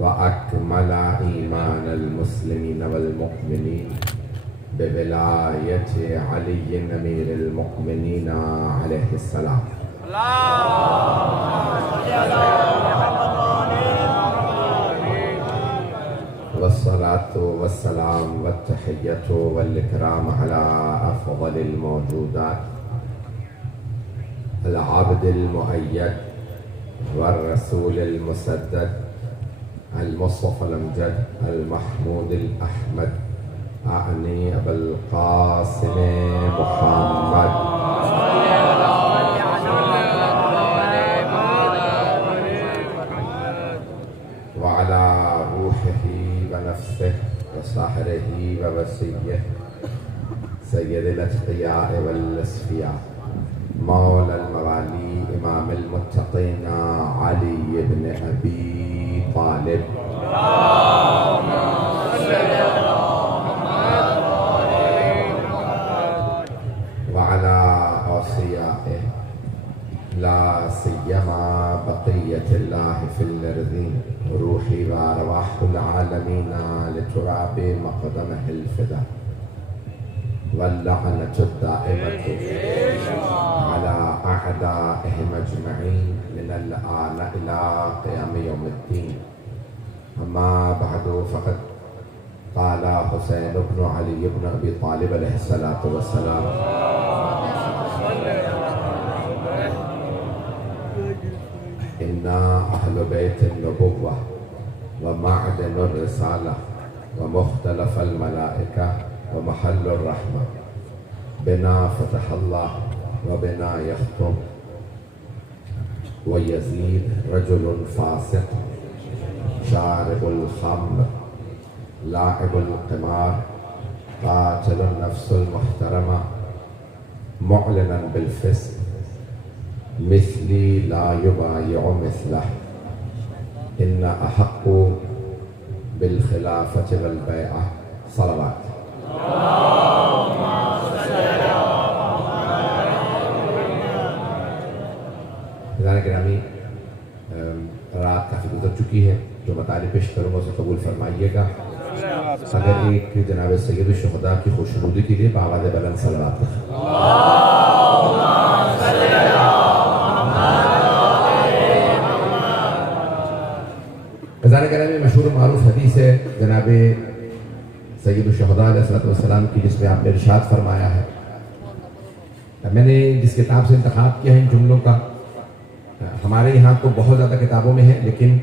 وأكمل إيمان المسلمين والمؤمنين بولاية علي أمير المؤمنين عليه السلام. والصلاة والسلام والتحية والإكرام على أفضل الموجودات العبد المؤيد والرسول المسدد المصطفى الأمجد المحمود الأحمد أعني أبا القاسم محمد وعلى روحه ونفسه وصهره ووصيه سيد الأتقياء والأصفياء مولى الموالي إمام المتقين علي بن أبي طالب وعلى أوصيائه لا سيما بقية الله في الأرضين روحي وأرواح العالمين لتراب مقدمه الفدا واللعنة الدائمة على أعدائهم أجمعين من الآن إلى قيام يوم الدين. أما بعد فقد قال حسين بن علي بن أبي طالب عليه الصلاة والسلام إن أهل بيت النبوة ومعدن الرسالة ومختلف الملائكة ومحل الرحمة بنا فتح الله وبنا يختم ويزيد رجل فاسق شارب الخمر لاعب القمار قاتل النفس المحترمة معلنا بالفسق مثلي لا يبايع مثله إن أحق بالخلافة والبيعة صلوات. گرامی رات کافی گزر چکی ہے، جو مطالب پیش کروں گا اسے قبول فرمائیے گا. اگر ایک جناب سید الشہداء کی خوشنودی کے لیے بآواز بلند صلوات کریں. خزانہ گرامی مشہور و معروف حدیث ہے جناب سید الشہداء علیہ السلام کی، جس میں آپ نے ارشاد فرمایا ہے. میں نے جس کتاب سے انتخاب کیا ہے ان جملوں کا، ہمارے یہاں تو بہت زیادہ کتابوں میں ہے، لیکن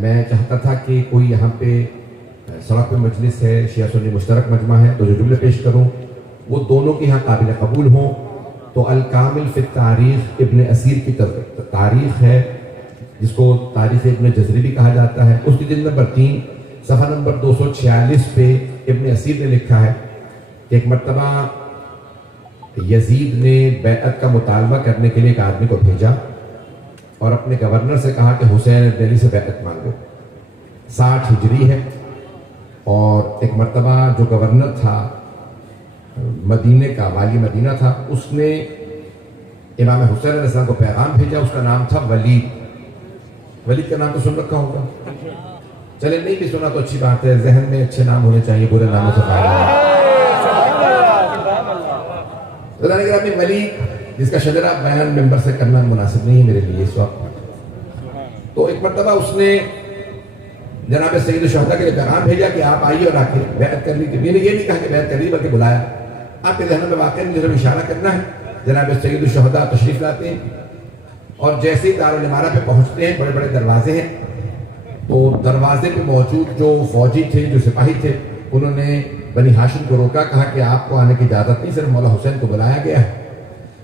میں چاہتا تھا کہ کوئی یہاں پہ سڑک پہ مجلس ہے، شیعہ سنی مشترک مجمع ہے، تو جو جملے پیش کروں وہ دونوں کے یہاں قابل قبول ہوں. تو الکامل فی التاریخ ابن اسیر کی تاریخ ہے، جس کو تاریخ ابن جزری بھی کہا جاتا ہے. اس کی جلد نمبر 3 صفحہ نمبر 246 پہ ابن اسیر نے لکھا ہے کہ ایک مرتبہ یزید نے بیعت کا مطالبہ کرنے کے لیے ایک آدمی کو بھیجا اور اپنے گورنر سے کہا کہ حسین دہلی سے بیعت مانگو. 60 ہجری ہے، اور ایک مرتبہ جو گورنر تھا مدینے کا، والی مدینہ تھا، اس نے امام حسین علیہ السلام کو پیغام بھیجا. اس کا نام تھا ولید. ولید کا نام تو سن رکھا ہوگا، چلے نہیں بھی سنا تو اچھی بات ہے، ذہن میں اچھے نام ہونے چاہیے، برے ناموں سے فائدہ ہے. ولید جس کا شجرہ بیان ممبر سے کرنا مناسب نہیں ہے میرے لیے اس وقت. تو ایک مرتبہ اس نے جناب سید الشہداء کے لیے پیغام بھیجا کہ آپ آئیے اور آ کے بیعت کر لیجیے. میں نے یہ نہیں کہا کہ بیعت کر لیجیے، بلکہ بلایا. آپ کے ذہن میں واقعی مجھے اشارہ کرنا ہے. جناب سید الشہداء تشریف لاتے ہیں اور جیسے ہی دارالعمارہ پہ پہنچتے ہیں، بڑے بڑے دروازے ہیں، تو دروازے پہ موجود جو فوجی تھے، جو سپاہی تھے، انہوں نے بنی ہاشم کو روکا، کہا کہ آپ کو آنے کی اجازت نہیں، صرف مولا حسین کو بلایا گیا ہے.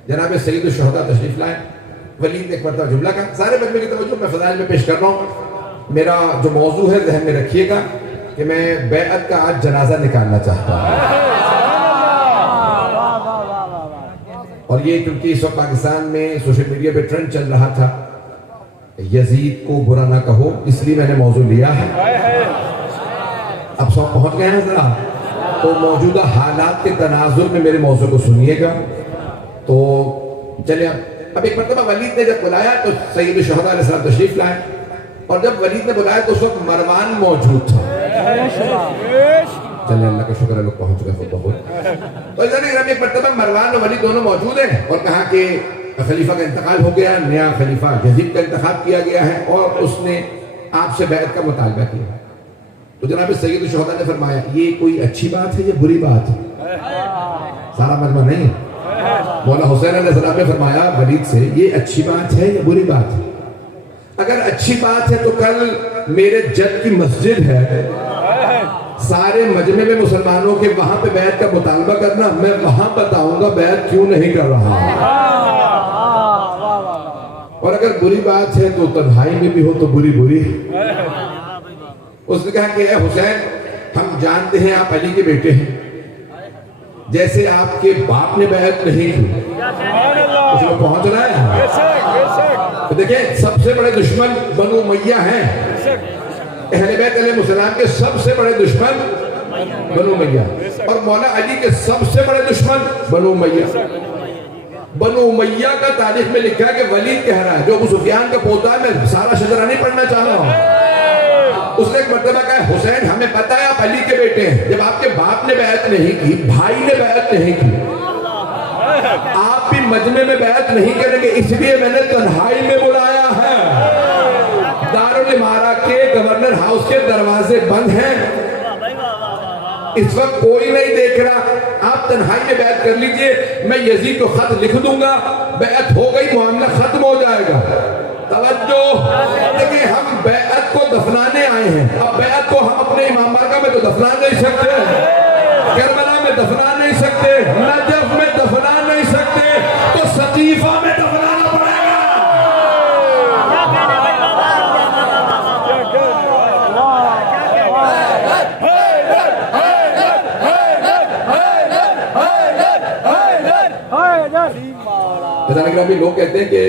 جناب سید الشہداء تشریف لائے. ولید نے ایک مرتبہ جملہ کہا. سارے مجمع کی توجہ میں فضائل میں پیش کر رہا ہوں. میرا جو موضوع ہے ذہن میں رکھیے گا کہ میں بیعت کا آج جنازہ نکالنا چاہتا ہوں. اور یہ کیونکہ اس وقت پاکستان میں سوشل میڈیا پہ ٹرینڈ چل رہا تھا، یزید کو برا نہ کہو، اس لیے میں نے موضوع لیا ہے. اب سب پہنچ گئے ہیں ذرا، تو موجودہ حالات کے تناظر میں میرے موضوع کو سنیے گا. تو چلے اب ایک مرتبہ ولید نے جب بلایا تو سید الشہداء علیہ السلام تشریف لائے. اور جب ولید نے بلایا تو اس وقت مروان موجود تھا. چلے اللہ کا شکر ہے لوگ پہنچ گئے خود بخود. تو ایک مرتبہ مروان اور ولید دونوں موجود ہیں اور کہا کہ خلیفہ کا انتقال ہو گیا, نیا خلیفہ یزید کا انتخاب کیا گیا ہے اور اس نے آپ سے بیعت کا مطالبہ کیا. تو جناب سید الشہداء نے فرمایا یہ کوئی اچھی بات ہے یا بری بات ہے؟ سارا مجمع نہیں. مولا حسین علیہ السلام نے فرمایا ولید سے یہ اچھی بات ہے یا بری بات ہے؟ اگر اچھی بات ہے تو کل میرے جد کی مسجد ہے, سارے مجمع میں مسلمانوں کے وہاں پہ بیعت کا مطالبہ کرنا, میں وہاں بتاؤں گا بیعت کیوں نہیں کر رہا. اور اگر بری بات ہے تو تنہائی میں بھی ہو تو بری بری. اس نے کہا کہ اے حسین ہم جانتے ہیں آپ علی کے بیٹے ہیں, جیسے آپ کے باپ نے بیعت نہیں کی. اس میں پہنچ رہا ہے. تو دیکھیں سب سے بڑے دشمن بنو امیہ ہیں. اہل بیت علیہ السلام کے سب سے بڑے دشمن بنو امیہ, اور مولا علی کے سب سے بڑے دشمن بنو امیہ. بنو امیہ کا تاریخ میں لکھا ہے کہ ولید کہہ رہا ہے, جو ابو سفیان کا پوتا ہے, میں سارا شجرہ نہیں پڑھنا چاہ رہا ہوں. اس نے ایک مرتبہ کہا حسین ہمیں پتہ ہے آپ علی کے بیٹے ہیں, جب آپ کے باپ نے بیعت نہیں کی, بھائی نے بیعت نہیں کی, آپ بھی مجمع میں بیعت نہیں کریں گے, اس لیے میں نے تنہائی میں بلایا ہے. دارالامارہ کے گورنر ہاؤس کے دروازے بند ہیں, اس وقت کوئی نہیں دیکھ رہا, آپ تنہائی میں بیعت کر لیجئے, میں یزید کو خط لکھ دوں گا, بیعت ہو گئی, معاملہ ختم ہو جائے گا. توجہ, لیکن ہم بیعت کو دفنانے آئے ہیں. اب بیعت کو ہم اپنے امام مارکہ میں تو دفنا نہیں سکتے, کربلا میں دفنا نہیں سکتے, نجف میں دفنا نہیں سکتے, تو سقیفہ میں دفنانا پڑے گا. لوگ کہتے ہیں کہ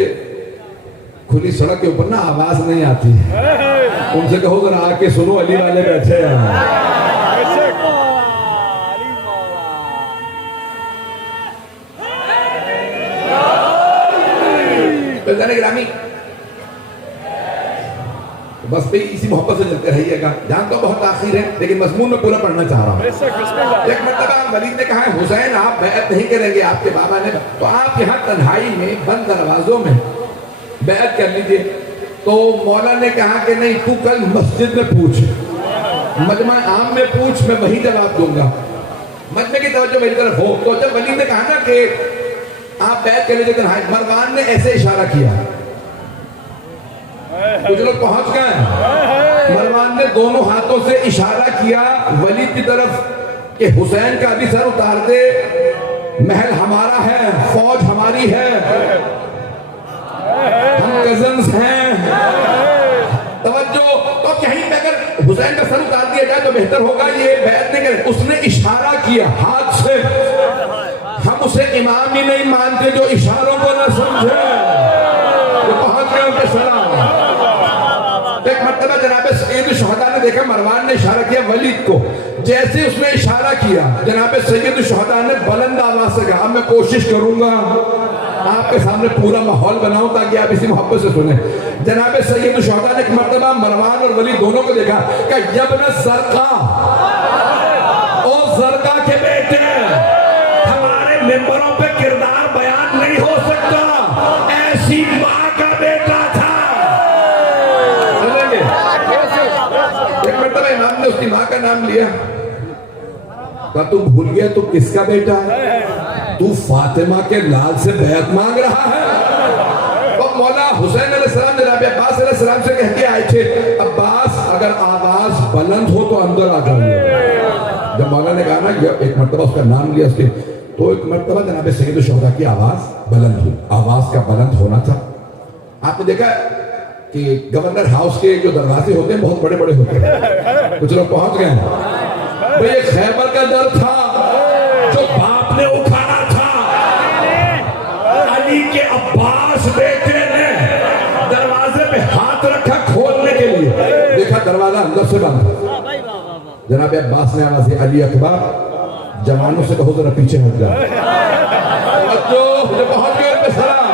کھلی سڑک کے اوپر نا آواز نہیں آتی, ان سے کہو ذرا آ کے سنو علی والے بیٹھے ہیں. بس بھئی اسی محبت سے چلتے رہیے گا, جان تو بہت تاخیر ہے لیکن مضمون میں پورا پڑھنا چاہ رہا ہوں. ایک مرتبہ ولید نے کہا ہے حسین آپ بیعت نہیں کریں گے, آپ کے بابا نے, تو آپ یہاں تنہائی میں بند دروازوں میں بیعت کر لیجئے. تو مولا نے کہا کہ نہیں, تو کل مسجد میں پوچھ, مجمع عام میں پوچھ, میں وہی جواب دوں گا. مجمع کی توجہ میری طرف ہو. تو جب ولید نے کہا نا کہ آپ بیعت کر لیجئے تنہائی, مروان نے ایسے اشارہ کیا, کچھ لوگ پہنچ گئے. مروان نے دونوں ہاتھوں سے اشارہ کیا ولید کی طرف کہ حسین کا ابھی سر اتار دے, محل ہمارا ہے, فوج ہماری ہے, ہم کزنز ہیں. توجہ, تو کہیں پہ اگر حسین کا سر اتار دیا جائے تو بہتر ہوگا, یہ بیعت نہیں کرے. اس نے اشارہ کیا ہاتھ سے, ہم اسے امام ہی نہیں مانتے جو اشاروں کو نہ سمجھے. وہ پہنچ گئے ان کے سلام. ایک مرتبہ جناب سید الشہداء نے دیکھا مروان نے اشارہ کیا ولید کو, جیسے اس نے اشارہ کیا جناب سید الشہداء نے بلند آواز سے کہا میں کوشش کروں گا آپ کے سامنے پورا ماحول بناؤں تاکہ آپ اسی محبت سے سنیں. جناب سید الشہداء نے ایک مرتبہ مروان اور ولید دونوں کو دیکھا کہ یبن زرقا, او زرقا کے بیٹے, ہمارے ممبروں پہ کردار بیان نہیں ہو سکتا, ایسی ماں کا بیٹا تھا. ایک مرتبہ امام نے اس کی ماں کا نام لیا, کہا تو بھول گیا تو کس کا بیٹا ہے, تو فاطمہ کے لال سے بیعت مانگ رہا ہے. تو مولا حسین علیہ السلام جناب عباس علیہ السلام سے کہہ کے آئے تھے, عباس اگر آواز بلند ہو تو اندر آ جائیے. جب مولا نے کہا نا ایک مرتبہ اس کا نام لیا اس کے, تو ایک مرتبہ جناب سید الشہداء کی آواز بلند ہوئی. آواز کا بلند ہونا تھا. آپ نے دیکھا کہ گورنر ہاؤس کے جو دروازے ہوتے ہیں بہت بڑے بڑے ہوتے ہیں, کچھ لوگ پہنچ گئے ہیں. یہ خیبر کا در تھا جو باپ نے اٹھانا تھا. علی کے عباس بیٹے نے دروازے پہ ہاتھ رکھا کھولنے کے لیے, دیکھا دروازہ اندر سے بند. جناب عباس نے آواز دی علی اکبر, جوانوں سے کہو ذرا پیچھے ہٹ جائے. جو پہنچ گئے ان پہ سلام.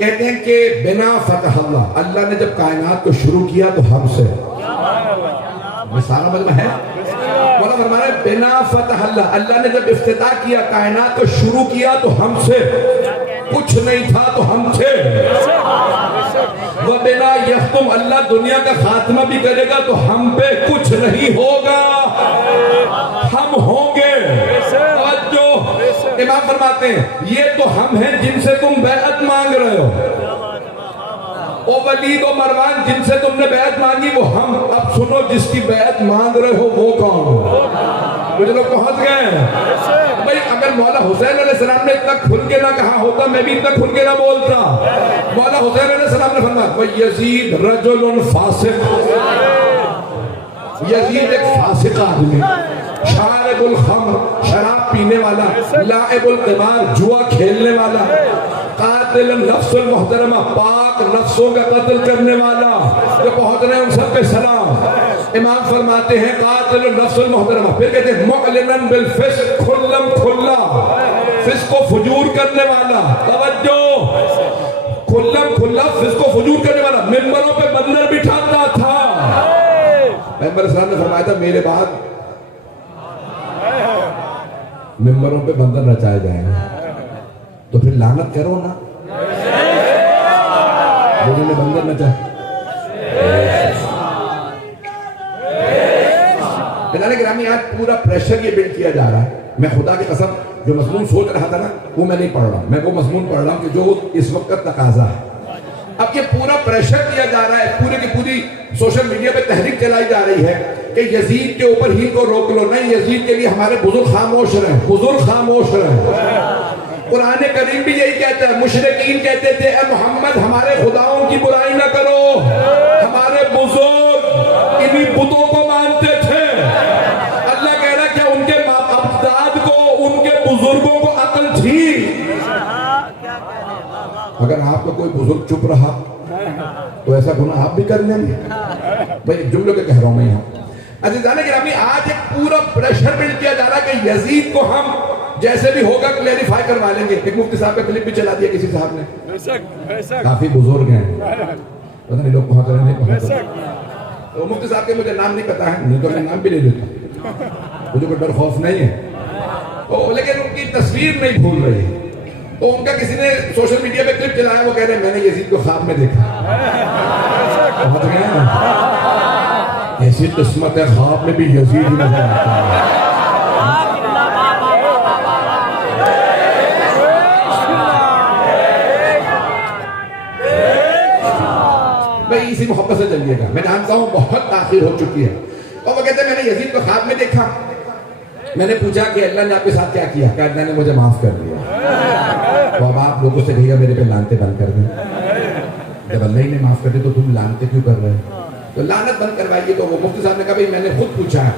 کہتے ہیں کہ بنا فتح اللہ، اللہ نے جب کائنات کو شروع کیا تو ہم سے، سارا مجمع ہے، مولا فرما رہے ہیں بنا فتح اللہ، اللہ نے جب افتتاح کیا کائنات کو شروع کیا تو ہم سے، کچھ نہیں تھا تو ہم تھے، وَبِنَا يَخْتُمْ، اللہ دنیا کا خاتمہ بھی کرے گا تو ہم پہ کچھ نہیں ہوگا، ہم ہوں گے۔ توجہ، امام فرماتے ہیں یہ تو ہم ہیں جن سے تم بیعت مانگ رہے ہو، او ولید و مروان جن سے تم نے بیعت مانگی وہ ہم، اب سنو جس کی بیعت مانگ رہے ہو وہ کون؟ مجھے لوگ پہنچ گئے بھئی، اگر مولا حسین علیہ السلام نے اتنا کھل کے نہ کہا ہوتا میں بھی اتنا کھل کے نہ بولتا۔ مولا حسین علیہ السلام نے فرمایا وَيَزِيد رَجُلٌ فَاسِقٌ، یزید ایک فاسق آدمی، شارب الخمر شراب پینے والا، لاعب القمار جوا کھیلنے والا، قاتل النفس المحترمہ پاک نفسوں کا قتل کرنے والا، جو پہنچ رہے ہیں ان سب پہ سلام۔ امام فرماتے ہیں قاتل النفس المحترمہ، پھر کہتے ہیں مُعْلِنًا بِالْفِسْقِ کھلم کھلا، فسق و فجور کرنے والا، توجہ، کھلم کھلا فسق و فجور کرنے والا، ممبروں پہ بندر بٹھاتا تھا۔ پیغمبر صلی اللہ علیہ وسلم نے فرمایا تھا میرے بعد ممبروں پہ بندر نچائے جائیں گے، تو پھر لعنت کرو نا جنہوں نے بندر نچائے۔ بلال گرامی آج پورا پریشر یہ بلڈ کیا جا رہا ہے، میں خدا کی قسم جو مضمون سوچ رہا تھا نا وہ میں نہیں پڑھ رہا، میں وہ مضمون پڑھ رہا ہوں کہ جو اس وقت کا تقاضا ہے۔ اب یہ پورا پریشر دیا جا رہا ہے، پورے کی پوری سوشل میڈیا پہ تحریک چلائی جا رہی ہے کہ یزید کے اوپر ہی کو روک لو، نہیں یزید کے لیے ہمارے بزرگ خاموش رہیں، بزرگ خاموش رہیں۔ قرآن کریم بھی یہی کہتا ہے، مشرکین کہتے تھے اے محمد ہمارے خداؤں کی برائی نہ کرو، ہمارے بزرگ انہی بتوں کو مانتے تھے۔ اللہ کہہ رہا ہے کہ ان کے اجداد کو، ان کے بزرگوں کو عقل تھی۔ اگر آپ کا کوئی بزرگ چپ رہا تو ایسا گناہ آپ بھی کر لیں گے؟ بھئی جملوں کے کہہ رہا ہوں میں یہاں۔ عزیزان گرامی آج ایک پورا پریشر بلڈ کیا جا رہا ہے کہ یزید کو ہم جیسے بھی ہوگا کلیریفائی کروا لیں گے۔ ایک مفتی صاحب کا کلپ بھی چلا دیا کسی صاحب نے، کافی بزرگ ہیں، پتہ نہیں لوگ پہنچ رہے ہیں پہنچ رہے ہیں، تو مفتی صاحب کے مجھے نام نہیں پتا ہے، نہیں تو میں نام بھی لے لیتا، مجھے کوئی ڈر خوف نہیں ہے، لیکن ان کی تصویر نہیں بھول رہی۔ تو ان کا کسی نے سوشل میڈیا پہ کلپ چلایا، وہ کہہ رہے ہیں میں نے یزید کو خواب میں دیکھا۔ پہنچ گئے ہیں، ایسی قسمت ہے خواب میں بھی یزید نظر آتا ہے۔ بھئی اسی محبت سے چلیے گا، میں جانتا ہوں بہت تاخیر ہو چکی ہے۔ اور وہ کہتے ہیں میں نے یزید کو خواب میں دیکھا، میں نے پوچھا کہ اللہ نے آپ کے ساتھ کیا کیا؟ کہ اللہ نے مجھے معاف کر دیا۔ تو اب آپ لوگوں سے کہیے گا میرے پہ لعنتیں بند کر دیں، جب اللہ ہی نے معاف کر دی تو تم لعنتیں کیوں کر رہے ہیں؟ تو لعنت بند کروائیے۔ تو وہ مفتی صاحب نے کہا بھئی میں نے خود پوچھا ہے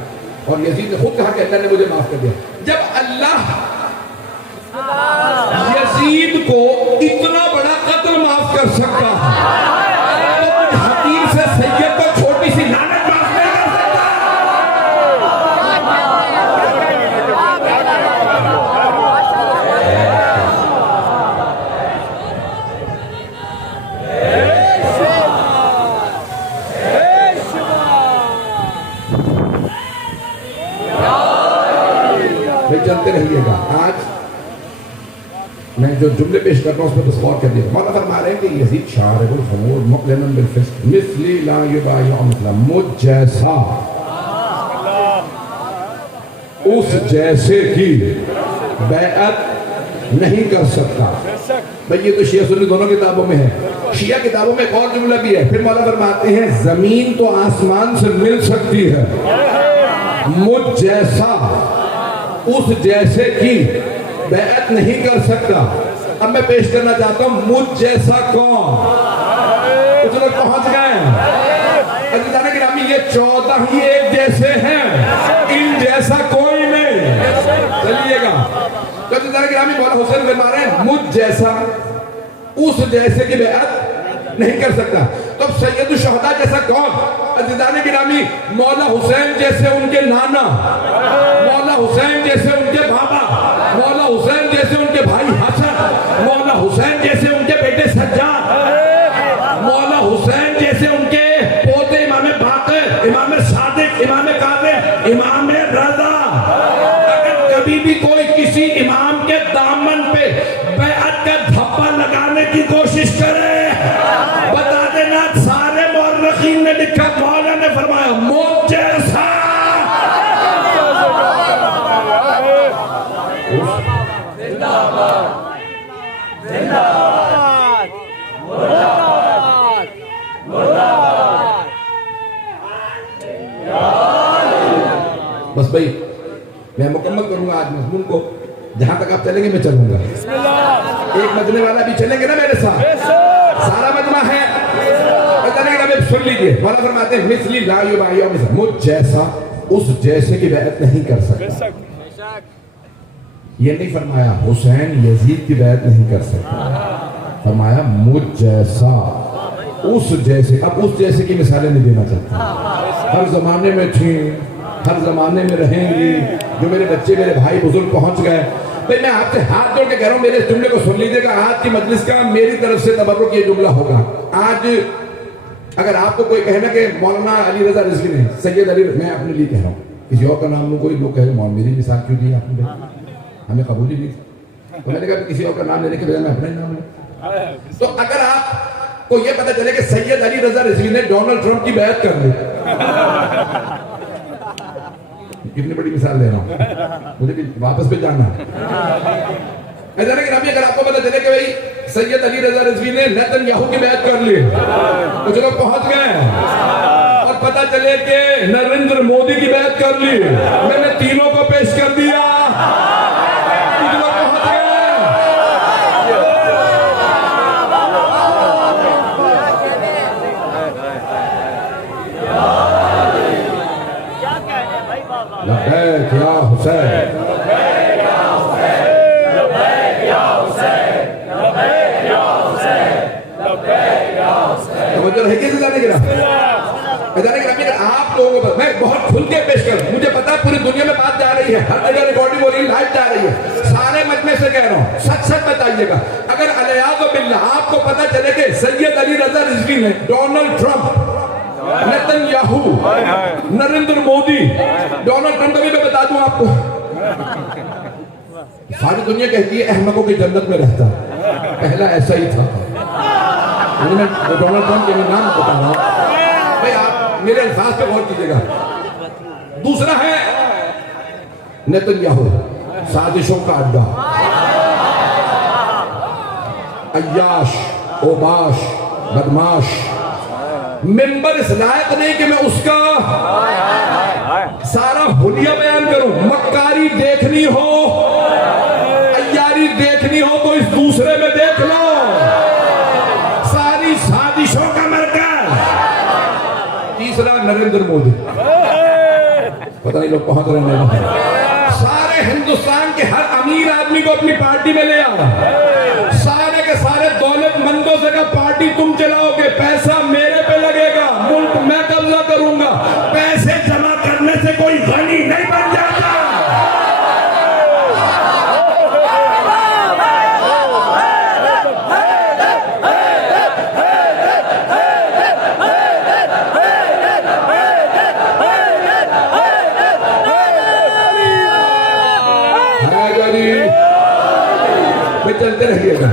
اور یزید نے خود کہا کہ اللہ نے مجھے معاف کر دیا۔ جب اللہ یزید کو اتنا بڑا قتل معاف کر سکتا ہے تو کچھ حقیر سے سید کو چھوٹی سی لعنت معاف نہیں کر سکتا۔ چلتے رہیے گا۔ آج میں جو جملے پیش کر رہا ہوں اس پر غور کر دیے۔ مولا فرما رہے ہیں کہ یزید شارب الخمور مقلنا بالفسق مثلی لا یبایع مثلا، مجھ جیسا اس جیسے کی بیعت نہیں کر سکتا۔ بھئی یہ تو شیعہ سنی دونوں کتابوں میں ہے، شیعہ کتابوں میں ایک اور جملہ بھی ہے۔ پھر مولا فرماتے ہیں زمین تو آسمان سے مل سکتی ہے، مجھ جیسا اس جیسے کی بیعت نہیں کر سکتا۔ اب میں پیش کرنا چاہتا ہوں مجھ جیسا کون؟ کچھ لوگ پہنچ گئے۔ عزیزان گرامی یہ 14 ہی ایک جیسے ہیں، ان جیسا کوئی نہیں۔ چلیے گا تو عزیزان گرامی مولا حسین فرما رہے ہیں مجھ جیسا اس جیسے کی بیعت نہیں کر سکتا۔ تو اب سید الشہداء جیسا کون؟ عزیزان گرامی مولا حسین جیسے ان کے نانا، مولا حسین جیسے ان کے بابا، مولا حسین جیسے ان کے بھائی حسن، مولا حسین جیسے ان کے بیٹے سجاد، کبھی بھی کوئی کسی امام کے دامن پہ بیعت کا دھپا لگانے کی کوشش کرے، بتا دینا سارے مورخین نے لکھا، مولا نے فرمایا مجھ جیسا بس بھائی میں مکمل کروں گا آج مضمون کو، جہاں تک آپ چلیں گے میں چلوں گا، ایک مجمع والا بھی چلیں گے نا میرے ساتھ، سارا مجمع ہے چلیں گے نا، سن لیجئے، مولا فرماتے ہیں مثلی لا یبایع مثلی، مجھ جیسا اس جیسے کی بیعت نہیں کر سکتا، یہ نہیں فرمایا حسین یزید کی بیعت نہیں کر سکتا، فرمایا مجھ جیسا اس جیسے، اب اس جیسے کی مثالیں نہیں دینا چاہتا، ہر زمانے میں تھیں، ہر زمانے میں رہیں گی، جو میرے بچے میرے بھائی بزرگ پہنچ گئے، بھئی میں آپ سے ہاتھ جوڑ کے کہہ رہا ہوں میرے اس جملے کو سن لیجئے گا، آج کی مجلس کا میری طرف سے تبرک یہ جملہ ہوگا، آج اگر آپ کو کوئی کہنا کہ مولانا علی رضا رضوی نے سید علی، میں اپنے لیے کہہ رہا ہوں، کسی اور کا نام لوں، کوئی لوگ کہہ رہے مولانا میری مثال کیوں دی آپ نے، ہمیں قبول ہی نہیں، تو میں نے کہا کسی اور کا نام لینے کے بجائے میں اپنا ہی نام لوں، تو اگر آپ کو یہ پتہ چلے کہ سید علی رضا رضوی نے ڈونلڈ ٹرمپ کی بیعت کر لی، کتنی بڑی مثال دے رہا ہوں، مجھے بھی واپس پہ جانا ہے، میں جانا کہ نبی اگر آپ کو پتہ چلے کہ بھئی سید علی رضا رضوی نے نیتن یاہو کی بیعت کر لی، کچھ لوگ پہنچ گئے، اور پتہ چلے کہ نریندر مودی کی بیعت کر لی، میں نے تینوں کو پیش کر دیا، کچھ لوگ پہنچ گئے، لبیک یا حسین، توجہ رہے گی جانے گرا، میں جانے گرا، اگر آپ لوگوں کو میں بہت کھل کے پیش کروں، مجھے پتا پوری دنیا میں بات جا رہی ہے، ہر جگہ ریکارڈنگ ہو رہی ہے، لائیو جا رہی ہے، سارے مجمع سے کہہ رہا ہوں، سچ سچ بتائیے گا، اگر علیہ باللہ آپ کو پتا چلے کہ سید علی رضا رضوی نے Donald Trump, Nitin Yahoo, Narendra Modi, Donald Trump بھی میں بتا دوں آپ کو، ساری دنیا کہتی ہے احمقوں کی جنت میں رہتا، پہلا ایسا ہی تھا، میں ڈونلڈ ٹرمپ کے نام بتا رہا ہوں، بھئی آپ میرے الفاظ پہ غور کیجئے گا، دوسرا ہے نیتن یاہو، سازشوں کا اڈا، عیاش، اوباش، بدماش، ممبر اس لائق نہیں کہ میں اس کا سارا حلیہ بیان کروں، مکاری دیکھنی ہو، عیاری دیکھنی ہو تو اس دوسرے میں دیکھ لو، ساری سازشوں کا مرکز، تیسرا نریندر مودی، پتہ نہیں لوگ پہنچ رہے ہیں، سارے ہندوستان کے ہر امیر آدمی کو اپنی پارٹی میں لے آؤ، سارے کے سارے دولت مندوں سے کہا پارٹی تم چلاؤ گے، پیسہ میرے پہ لگے گا، ملک میں قبضہ کروں گا، پیسے جمع کرنے سے کوئی غنی نہیں بن جاتا، چلتے رہیے گا،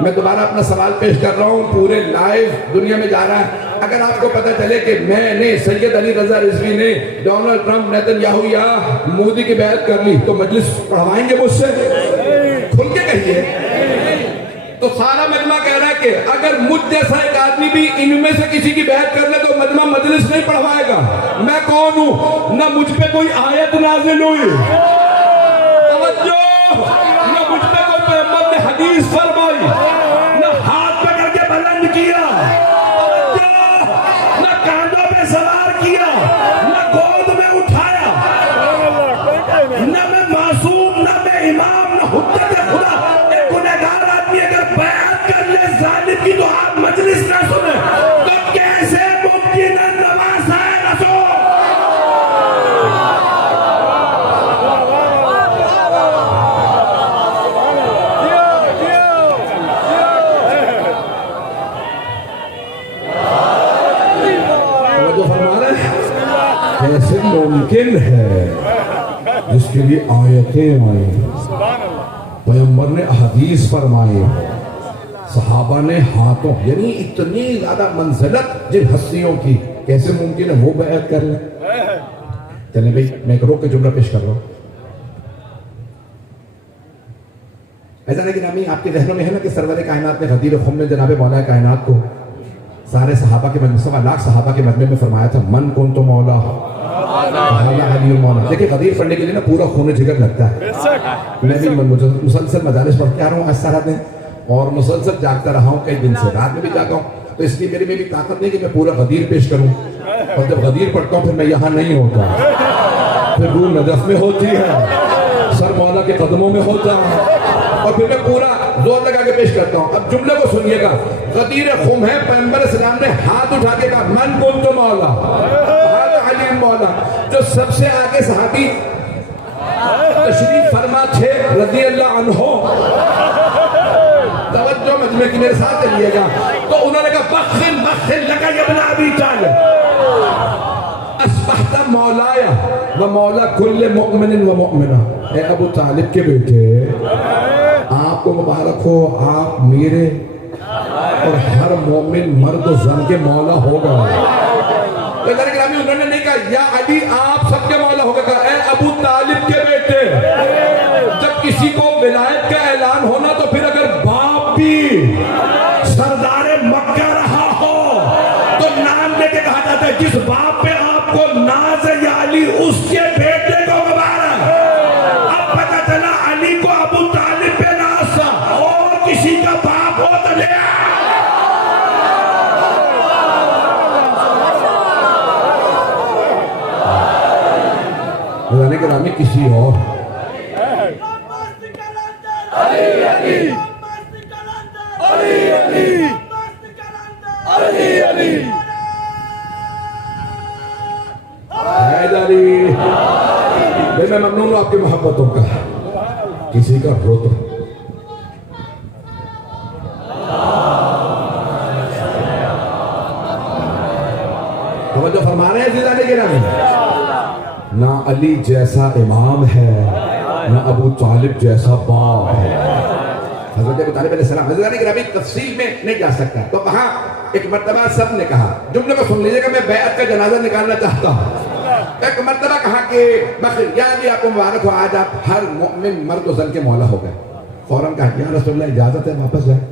میں دوبارہ اپنا سوال پیش کر رہا ہوں، پورے لائیو دنیا میں جا رہا ہے، اگر آپ کو پتہ چلے کہ میں نے سید علی رضا رضوی نے ڈونلڈ ٹرمپ، نیتن یاہو یا مودی کی بیعت کر لی تو مجلس پڑھوائیں گے مجھ سے؟ کھل کے کہیے، تو سارا مجمع کہہ رہا ہے کہ اگر مجھ جیسا ایک آدمی بھی ان میں سے کسی کی بیعت کر لے تو مجمع مجلس نہیں پڑھوائے گا، میں کون ہوں؟ نہ مجھ پہ کوئی آیت نازل ہوئی، توجہ، نہ مجھ پہ کوئی پیغمبر نے حدیث فرمائی، نہ ہاتھ پکڑ کے بلند کیا، نہ کاندھوں پہ سوار کیا، نہ گود میں اٹھایا، نہ میں معصوم، نہ میں امام، نہ حجت خدا، ایک گنہگار آدمی اگر بیعت کر لے ظالم کی تو آپ مجلس نہ سنیں تو کیسے ممکن ہے نواز آئے رسول؟ کیسے ممکن ہے جس کے لیے آیتیں آئیں، پیغمبر نے احادیث فرمائے، صحابہ نے ہاتھوں، یعنی اتنی زیادہ منزلت جن ہستیوں کی، کیسے ممکن ہے وہ بیعت کر لیں؟ چلیں بھائی میں ایک روک کے جملہ پیش کر رہا ہوں. ایسا نہیں کہ نامی آپ کے ذہنوں میں ہے نا کہ سرور کائنات نے غدیر خم میں جناب مولا کائنات کو سارے صحابہ کے مجمع، 1.25 لاکھ صحابہ کے مجمع میں فرمایا تھا من کن تو مولا علی المولا. دیکھیں غدیر پڑھنے کے لیے نا پورا خون جگر لگتا ہے. میں بھی مسلسل مجالس پڑھ کے آ رہا ہوں آج سارا دن، اور مسلسل جاگتا رہا ہوں کئی دن سے، رات میں بھی جاگا ہوں، تو اس لیے میرے میں بھی طاقت نہیں کہ میں پورا غدیر پیش کروں. اور جب غدیر پڑھتا ہوں پھر میں یہاں نہیں ہوتا، پھر روح نجف میں ہوتی ہے، سر مولا کے قدموں میں ہوتا ہے، اور پھر میں پورا زور لگا کے پیش کرتا ہوں. اب جملے کو سنیے گا. غدیر خم ہے، پیغمبر اسلام نے ہاتھ اٹھا کے کہا من کن تو مولا علی مولا. جو سب سے آگے صحابی تشریف فرما تھے رضی اللہ عنہ، توجہ مجمع کی میرے ساتھ چلیے گا، تو انہوں نے کہا بخن بخن لگا یا ابن ابی طالب اصبحت مولایا و مولا کل مؤمن و مؤمنہ. اے ابو طالب کے بیٹے، آپ کو مبارک ہو، آپ میرے اور ہر مومن مرد و زن کے مولا ہوگا. انہوں نے نہیں کہا یا علی آپ سب کے مولا ہوگا، کہا اے ابو طالب کے بیٹے. جب کسی کو ولایت کا اعلان ہونا تو پھر اگر باپ بھی سردار مکہ رہا ہو تو نام لے کے کہا جاتا ہے جس باپ پہ آپ کو ناز ہے یا علی اس کے بیٹے کو مبارک. اب پتہ چلا علی کو ابو طالب پہ ناز تھا، اور کسی کا باپ ہو تو لے بتانے کے نام کسی اور. میں ممنون ہوں آپ کی محبتوں کا، کسی کا رتبہ توجہ فرما رہے ہیں زیادہ کے نام. نہ علی جیسا امام ہے، نہ ابو طالب جیسا باپ ہے. حضرت ابو طالب علیہ السلام حضرت کے نبی تفصیل میں نہیں جا سکتا، تو وہاں ایک مرتبہ سب نے کہا، جملے کو سن لیجیے گا، میں بیعت کا جنازہ نکالنا چاہتا ہوں. ایک مرتبہ کہا کہ بخیر یا علی آپ کو مبارک ہو، آج آپ ہر مؤمن مرد و زن کے مولا ہو گئے. فوراً کہا یا رسول اللہ اجازت ہے واپس جائیں.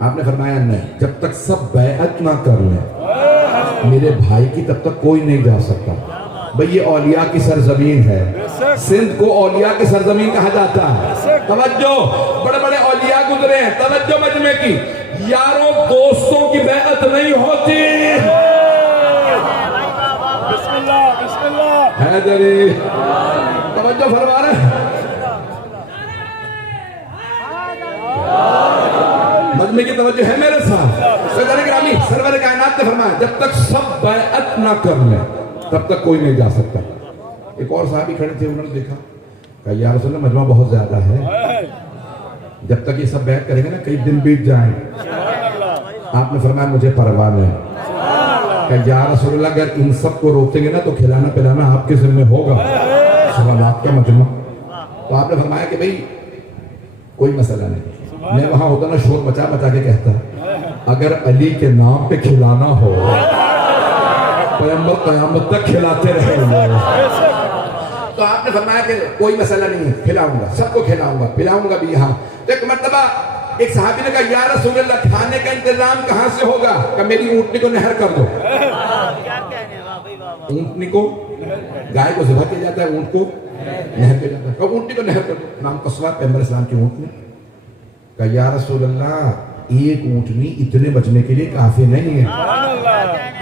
آپ نے فرمایا نہیں، جب تک سب بیعت نہ کر لیں میرے بھائی کی تب تک کوئی نہیں جا سکتا. بھئی یہ اولیاء کی سرزمین ہے، سندھ کو اولیاء کی سرزمین کہا جاتا ہے. توجہ، بڑے بڑے اولیاء گزرے ہیں. توجہ مجمع کی، یاروں دوستوں کی بیعت نہیں ہوتی. بسم اللہ حیدری توجہ فرما رہے ہیں. مجمع کی توجہ ہے میرے ساتھ. سرور گرامی سرور کائنات نے فرمایا جب تک سب بیعت نہ کر لیں تب تک کوئی نہیں جا سکتا. ایک اور صحابی کھڑے تھے، انہوں نے دیکھا، کہا یا رسول اللہ مجمع بہت زیادہ ہے، جب تک یہ سب بیعت کریں گے نا کئی دن بیت جائیں. آپ نے فرمایا مجھے پرواہ نہیں. کہا یا رسول اللہ اگر ان سب کو روکیں گے نا تو کھلانا پلانا آپ کے ذمہ ہوگا. 1.25 لاکھ کا مجمع. تو آپ نے فرمایا کہ بھئی کوئی مسئلہ نہیں. میں وہاں ہوتا نا شور مچا مچا کے کہتا اگر علی کے نام پہ کھلانا ہو پیغمبر قیامت تک کھلاتے رہیں گے. تو آپ نے فرمایا کہ کوئی مسئلہ نہیں ہے، کھلاؤں گا، سب کو کھلاؤں گا، پلاؤں گا بھی یہاں. تو ایک مرتبہ ایک صحابی نے کہا یا رسول اللہ کھانے کا انتظام کہاں سے ہوگا؟ کہ میری اونٹنی کو نہر کر دو. اونٹنی کو، گائے کو ذبح کیا جاتا ہے، اونٹ کو نہر کیا جاتا ہے. کہ اونٹنی کو نہر کر دو. نام قصوہ پیغمبر اسلام کی اونٹنی. کہا یا رسول اللہ ایک اونٹنی اتنے بچنے کے لیے کافی نہیں ہے.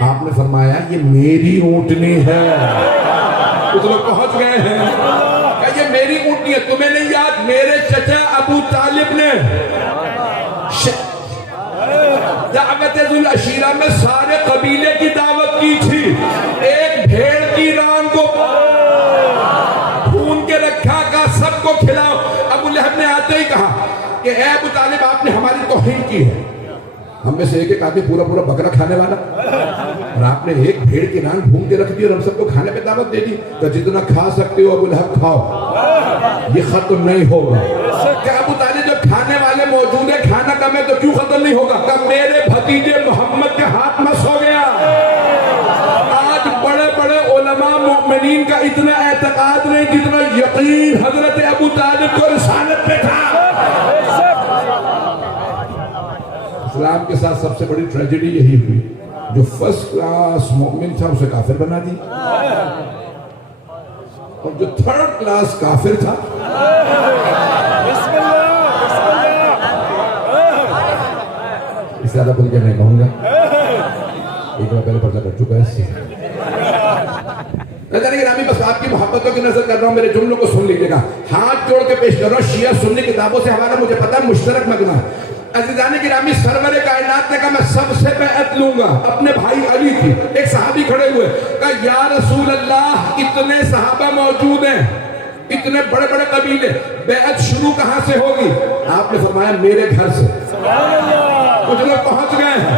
آپ نے فرمایا یہ میری اونٹنی ہے. کچھ لوگ پہنچ گئے ہیں کہ یہ میری اونٹنی ہے. تمہیں نہیں یاد میرے چچا ابو طالب نے دعوت ذو العشیرہ میں سارے قبیلے کی دعوت کی تھی. ایک بھیڑ کی ران کو بھون کے رکھا، کہا سب کو کھلاؤ. ابو لہب نے آتے ہی کہا کہ اے ابو طالب آپ نے ہماری توہین کی ہے. ہم میں سے ایک آدمی پورا پورا بکرا کھانے والا، اور آپ نے ایک بھیڑ کی نان بھون کے رکھ دی اور ہم سب کو کھانے پہ دعوت دے دی کہ جتنا کھا سکتے ہو ابو لہب کھاؤ، یہ ختم نہیں ہوگا۔ کہ ابو طالب جو کھانے والے موجود ہیں، کھانا کم ہے تو کیوں ختم نہیں ہوگا؟ کہ میرے بھتیجے محمد کے ہاتھ مس ہو گیا۔ آج بڑے بڑے علماء مومنین کا اتنا اعتقاد نہیں جتنا یقین حضرت ابو طالب کو رسالت پہ تھا۔ اسلام کے ساتھ سب سے بڑی ٹریجڈی یہی ہوئی، جو فرسٹ کلاس مومن تھا اسے کافر بنا دی، اور جو تھرڈ کلاس کافر تھا اس سے زیادہ بول کے نہیں کہوں گا، ایک بار پہلے پردہ کر چکا ہے اس سے۔ گرامی بس آپ کی محبتوں کی نظر کر رہا ہوں، میرے جملوں کو سن لیجیے گا، ہاتھ جوڑ کے پیش کر رہا ہوں۔ شیعہ سنی کتابوں سے حوالہ مجھے پتا ہے مشترک مجمع ہے۔ عزیزان گرامی، سرور کائنات نے کہا میں سب سے بیعت لوں گا، اپنے بھائی علی کی۔ ایک صحابی کھڑے ہوئے، کہا یا رسول اللہ اتنے صحابہ موجود ہیں، اتنے بڑے بڑے قبیلے، بیعت شروع کہاں سے ہوگی؟ آپ نے فرمایا میرے گھر سے۔ کچھ لوگ پہنچ گئے ہیں،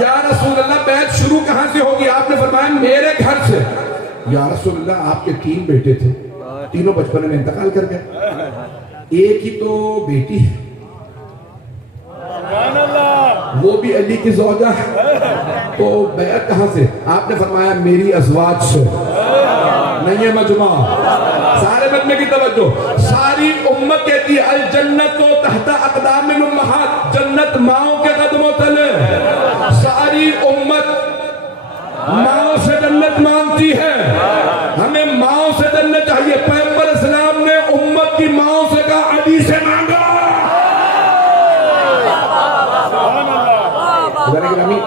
یا رسول اللہ بیعت شروع کہاں سے ہوگی؟ آپ نے فرمایا میرے گھر سے۔ یا رسول اللہ آپ کے 3 بیٹے تھے، تینوں بچپن میں انتقال کر گئے، ایک ہی تو بیٹی ہے، وہ بھی علی کی زوجہ ہے، تو بیعت کہاں سے؟ آپ نے فرمایا میری ازواج سے۔ نہیں ہے مجمع، سارے مجمع کی توجہ، ساری امت کہتی ہے الجنت و تحت اقدام الامہات، جنت ماؤں کے قدموں تلے۔ ساری امت ماؤں سے جنت مانگتی ہے، ہمیں ماؤں سے جنت چاہیے۔ پیغمبر اسلام نے امت کی ماؤں سے کہا علی سے مانگا۔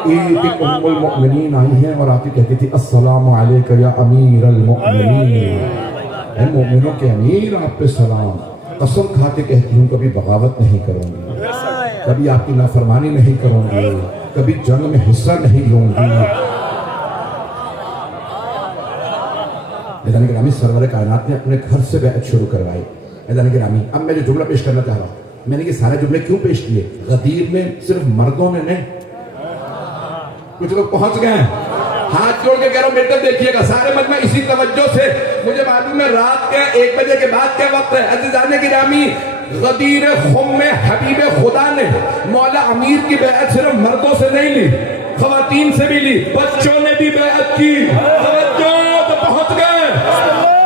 ایک ام المؤمنین آئی ہیں اور آپ کی کہتی تھی السلام علیکہ یا امیر المؤمنین، اے مومنوں کے امیر آپ پہ سلام۔ قسم کھا کے کہتی ہوں کبھی بغاوت نہیں کروں گی، کبھی آپ کی نافرمانی نہیں کروں گی، کبھی جنگ میں حصہ نہیں لوں گی۔ میدان گرامی، سرور کائنات نے اپنے گھر سے بیعت شروع کروائی۔ میدان گرامی، اب میں جو جملہ پیش کرنا چاہ رہا ہوں، میں نے یہ سارے جملے کیوں پیش کیے؟ غدیر میں صرف مردوں نے نہیں، کچھ لوگ پہنچ گئے ہیں، ہاتھ جوڑ کے کہہ رہا ہوں بیٹا دیکھیے گا، سارے مجمع اسی توجہ سے، مجھے معلوم ہے رات کے 1 بجے کے بعد کیا وقت ہے۔ عزیزان گرامی، غدیر خم میں حبیب خدا نے مولا امیر کی بیعت صرف مردوں سے نہیں لی، خواتین سے بھی لی، بچوں نے بھی بیعت کی۔ توجہ تو پہنچ گئے،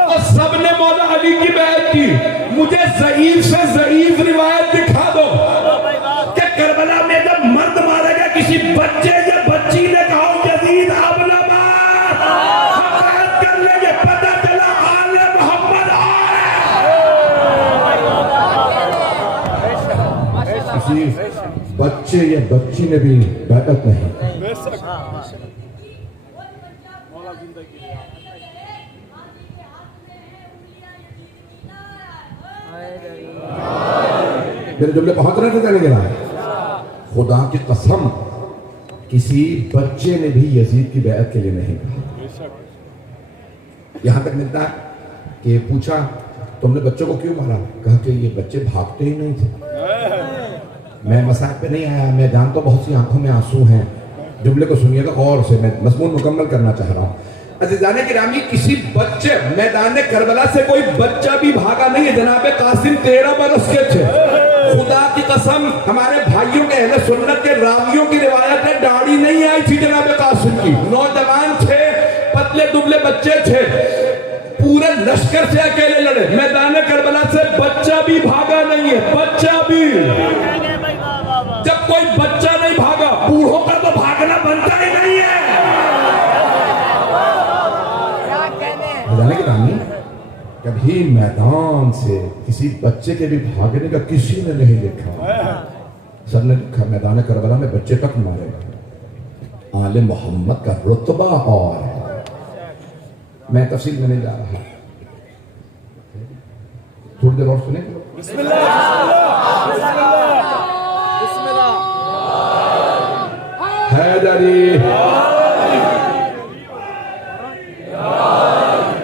اور سب نے مولا علی کی بیعت کی۔ مجھے ضعیف سے ضعیف روایت دکھا دو کہ کربلا میں جب مرد مارے گا کسی بچے یا بچی نے کہا یزید اب نبات بیعت کر لیں گے، پتہ چلا آل محمد آئے۔ کسی بچے یا بچی نے بھی بیعت نہیں۔ میرے جملے پہنچ رہے تھے کہنے کے رہا ہے، خدا کی قسم کسی بچے نے بھی یزید کی بیعت کے لیے نہیں کہا۔ یہاں تک ملتا ہے کہ پوچھا تم نے بچوں کو کیوں مارا؟ کہا کہ یہ بچے بھاگتے ہی نہیں تھے۔ میں مسائل پہ نہیں آیا، میں جانتا ہوں بہت سی آنکھوں میں آنسو ہیں، جملے کو سنیے گا غور سے، میں مضمون مکمل کرنا چاہ رہا ہوں۔ عزیزان گرامی، کسی بچے میدان کربلا سے کوئی بچہ بھی بھاگا نہیں ہے۔ جناب قاسم 13 برس کے تھے، خدا کی قسم ہمارے بھائیوں کے اہل سنت کے راویوں کی روایت ہے داڑھی نہیں آئی تھی جناب قاسم کی، نوجوان تھے، پتلے دبلے بچے تھے، پورے لشکر سے اکیلے لڑے۔ میدان کربلا سے بچہ بھی بھاگا نہیں ہے، بچہ بھی۔ جب کوئی بچہ نہیں بھاگا، بوڑھوں کا تو بھاگنا بنتا ہی نہیں ہے۔ کبھی میدان سے کسی بچے کے بھی بھاگنے کا کسی نے نہیں لکھا۔ سب نے لکھا میدان کربلا میں بچے تک مارے گا، آل محمد کا رتبہ اور ہے۔ میں تفصیل میں نہیں جا رہا، تھوڑی دیر اور سنیں۔ بسم اللہ حیدری۔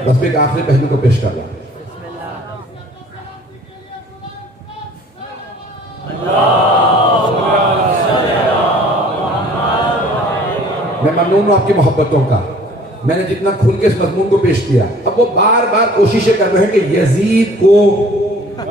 بس ایک آخری پہلو کو پیش کر رہا ہوں۔ میں ممنون ہوں آپ کی محبتوں کا. میں نے جتنا کھل کے اس مضمون کو پیش کیا, اب وہ بار بار کوششیں کر رہے ہیں کہ یزید کو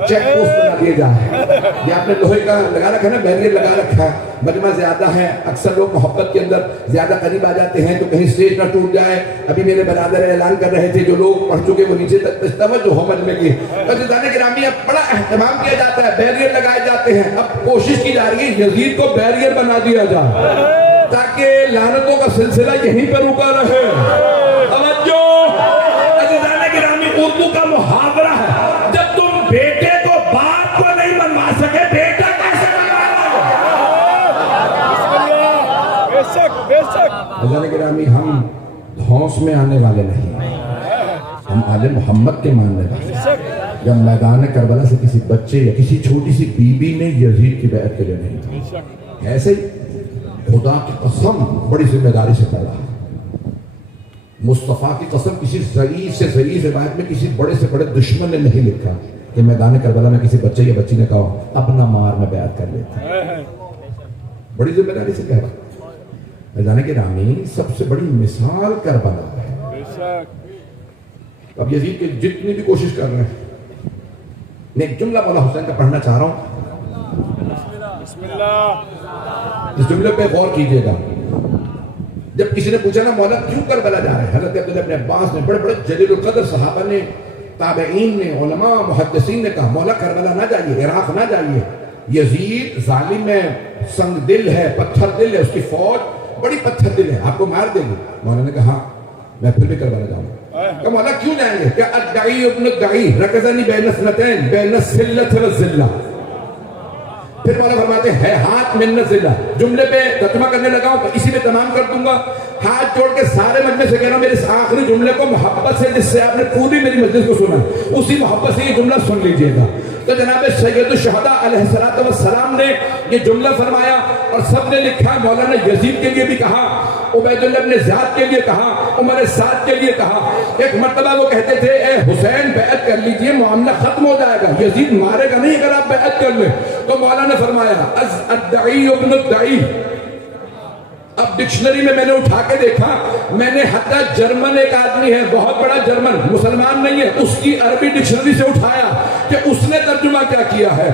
چیک پوسٹ بنا دیا جائے. یہ آپ نے لوہے کا لگا رکھا ہے نا, بیریئر لگا رکھا ہے. مجمع زیادہ ہے, اکثر لوگ محبت کے اندر زیادہ قریب آ جاتے ہیں تو کہیں اسٹیج نہ ٹوٹ جائے. ابھی میرے برادر اعلان کر رہے تھے, جو لوگ پڑھ چکے وہ نیچے تک توجہ ہو مجمع کی. عزیزان گرامی, اب بڑا اہتمام کیا جاتا ہے, بیریئر لگائے جاتے ہیں. اب کوشش کی جا رہی ہے یزید کو بیریئر بنا دیا جائے تاکہ لعنتوں کا سلسلہ یہیں پہ رکا رہے. توجہ عزیزان گرامی, اردو کا محاورہ ہے, جب تم بیٹے کو باپ کو نہیں منوا سکے, بیٹا کیسے منواؤ؟ عزیزان گرامی, ہم دھونس میں آنے والے نہیں, ہم آل محمد کے ماننے والے. جب میدان کربلا سے کسی بچے یا کسی چھوٹی سی بی بی نے یزید کی بیعت کے لیے نہیں, ایسے خدا کی قسم بڑی ذمہ داری سے پیدا ہے. مصطفیٰ کی قسم کسی ضعیف سے ضعیف روایت میں کسی بڑے سے بڑے دشمن نے نہیں لکھا کہ میدان کربلا میں کسی بچے یا بچی نے کہا اپنا مار میں بیعت کر لیتا. بڑی ذمہ داری سے کہہ رہا. میدان گرامی, سب سے بڑی مثال کربلا ہے. اب یزید کے جتنی بھی کوشش کر رہے ہیں, میں ایک جملہ مولا حسین کا پڑھنا چاہ رہا ہوں, اس جملے پہ غور کیجئے گا. جب کسی نے پوچھا نا مولا کیوں کربلا جا رہے ہیں, حضرت عبداللہ ابن عباس نے, بڑے بڑے جلیل القدر صحابہ نے, تابعین نے, علماء محدثین نے کہا مولا کربلا نہ جائیے, عراق نہ جائیے. یزید ظالم ہے, سنگ دل ہے, پتھر دل ہے, اس کی فوج بڑی پتھر دل ہے, آپ کو مار دے گی. مولا نے کہا میں پھر بھی کربلا جاؤں گا. کہ مولا کیوں جائیں گے؟ کہ الدعی ابن الدعی رکزنی بین اثنتین بین الذلۃ والذلہ. پھر مولا فرماتے ہیں ہاتھ من الذلہ. جملے پہ ترجمہ کرنے لگا ہوں, اسی میں تمام کر دوں گا. ہاتھ جوڑ کے سارے مجمع سے کہنا میرے اس آخری جملے کو محبت سے, جس سے آپ نے پوری میری مجلس کو سنا, اسی محبت سے یہ جملہ سن لیجئے گا. تو جناب سید الشہداء علیہ السلام نے یہ جملہ فرمایا اور سب نے لکھا. مولا نے یزید کے لیے بھی کہا, عبید اللہ بن زیاد کے لیے کہا, عمر سعد کے لیے کہا. ایک مرتبہ وہ کہتے تھے اے حسین بیعت کر لیجئے, معاملہ ختم ہو جائے گا, یزید مارے گا نہیں اگر آپ بیعت کر لیں. تو مولا نے فرمایا الدعی ابن الدعی. اب ڈکشنری میں نے اٹھا کے دیکھا, میں نے حتی جرمن ایک آدمی ہے, بہت بڑا جرمن, مسلمان نہیں ہے, اس کی عربی ڈکشنری سے اٹھایا کہ اس نے ترجمہ کیا کیا ہے.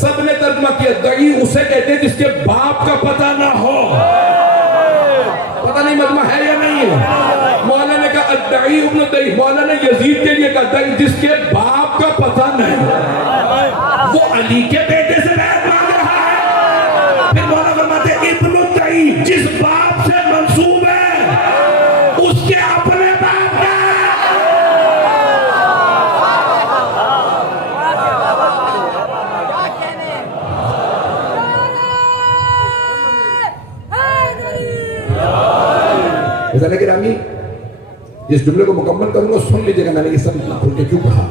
سب نے ترجمہ کیا, دعی اسے کہتے ہیں جس کے باپ کا پتہ نہ ہو. پتہ نہیں مجمع ہے یا نہیں ہے. مولا نے کہا الدعی ابن الدعی. مولا نے یزید کے لیے کہا دعی جس کے باپ کا پتہ نہیں. وہ علی کے بیٹے سے بیعت مانگ رہا ہے. پھر مولا فرماتے ہیں ابن الدعی جس باپ سے منسوب ہے اس کے اپنے باپ کا. عزیزان گرامی, اس جملے کو مکمل کروں گا, سن لیجئے گا میں نے یہ سب اتنا کھل کے کیوں کہا.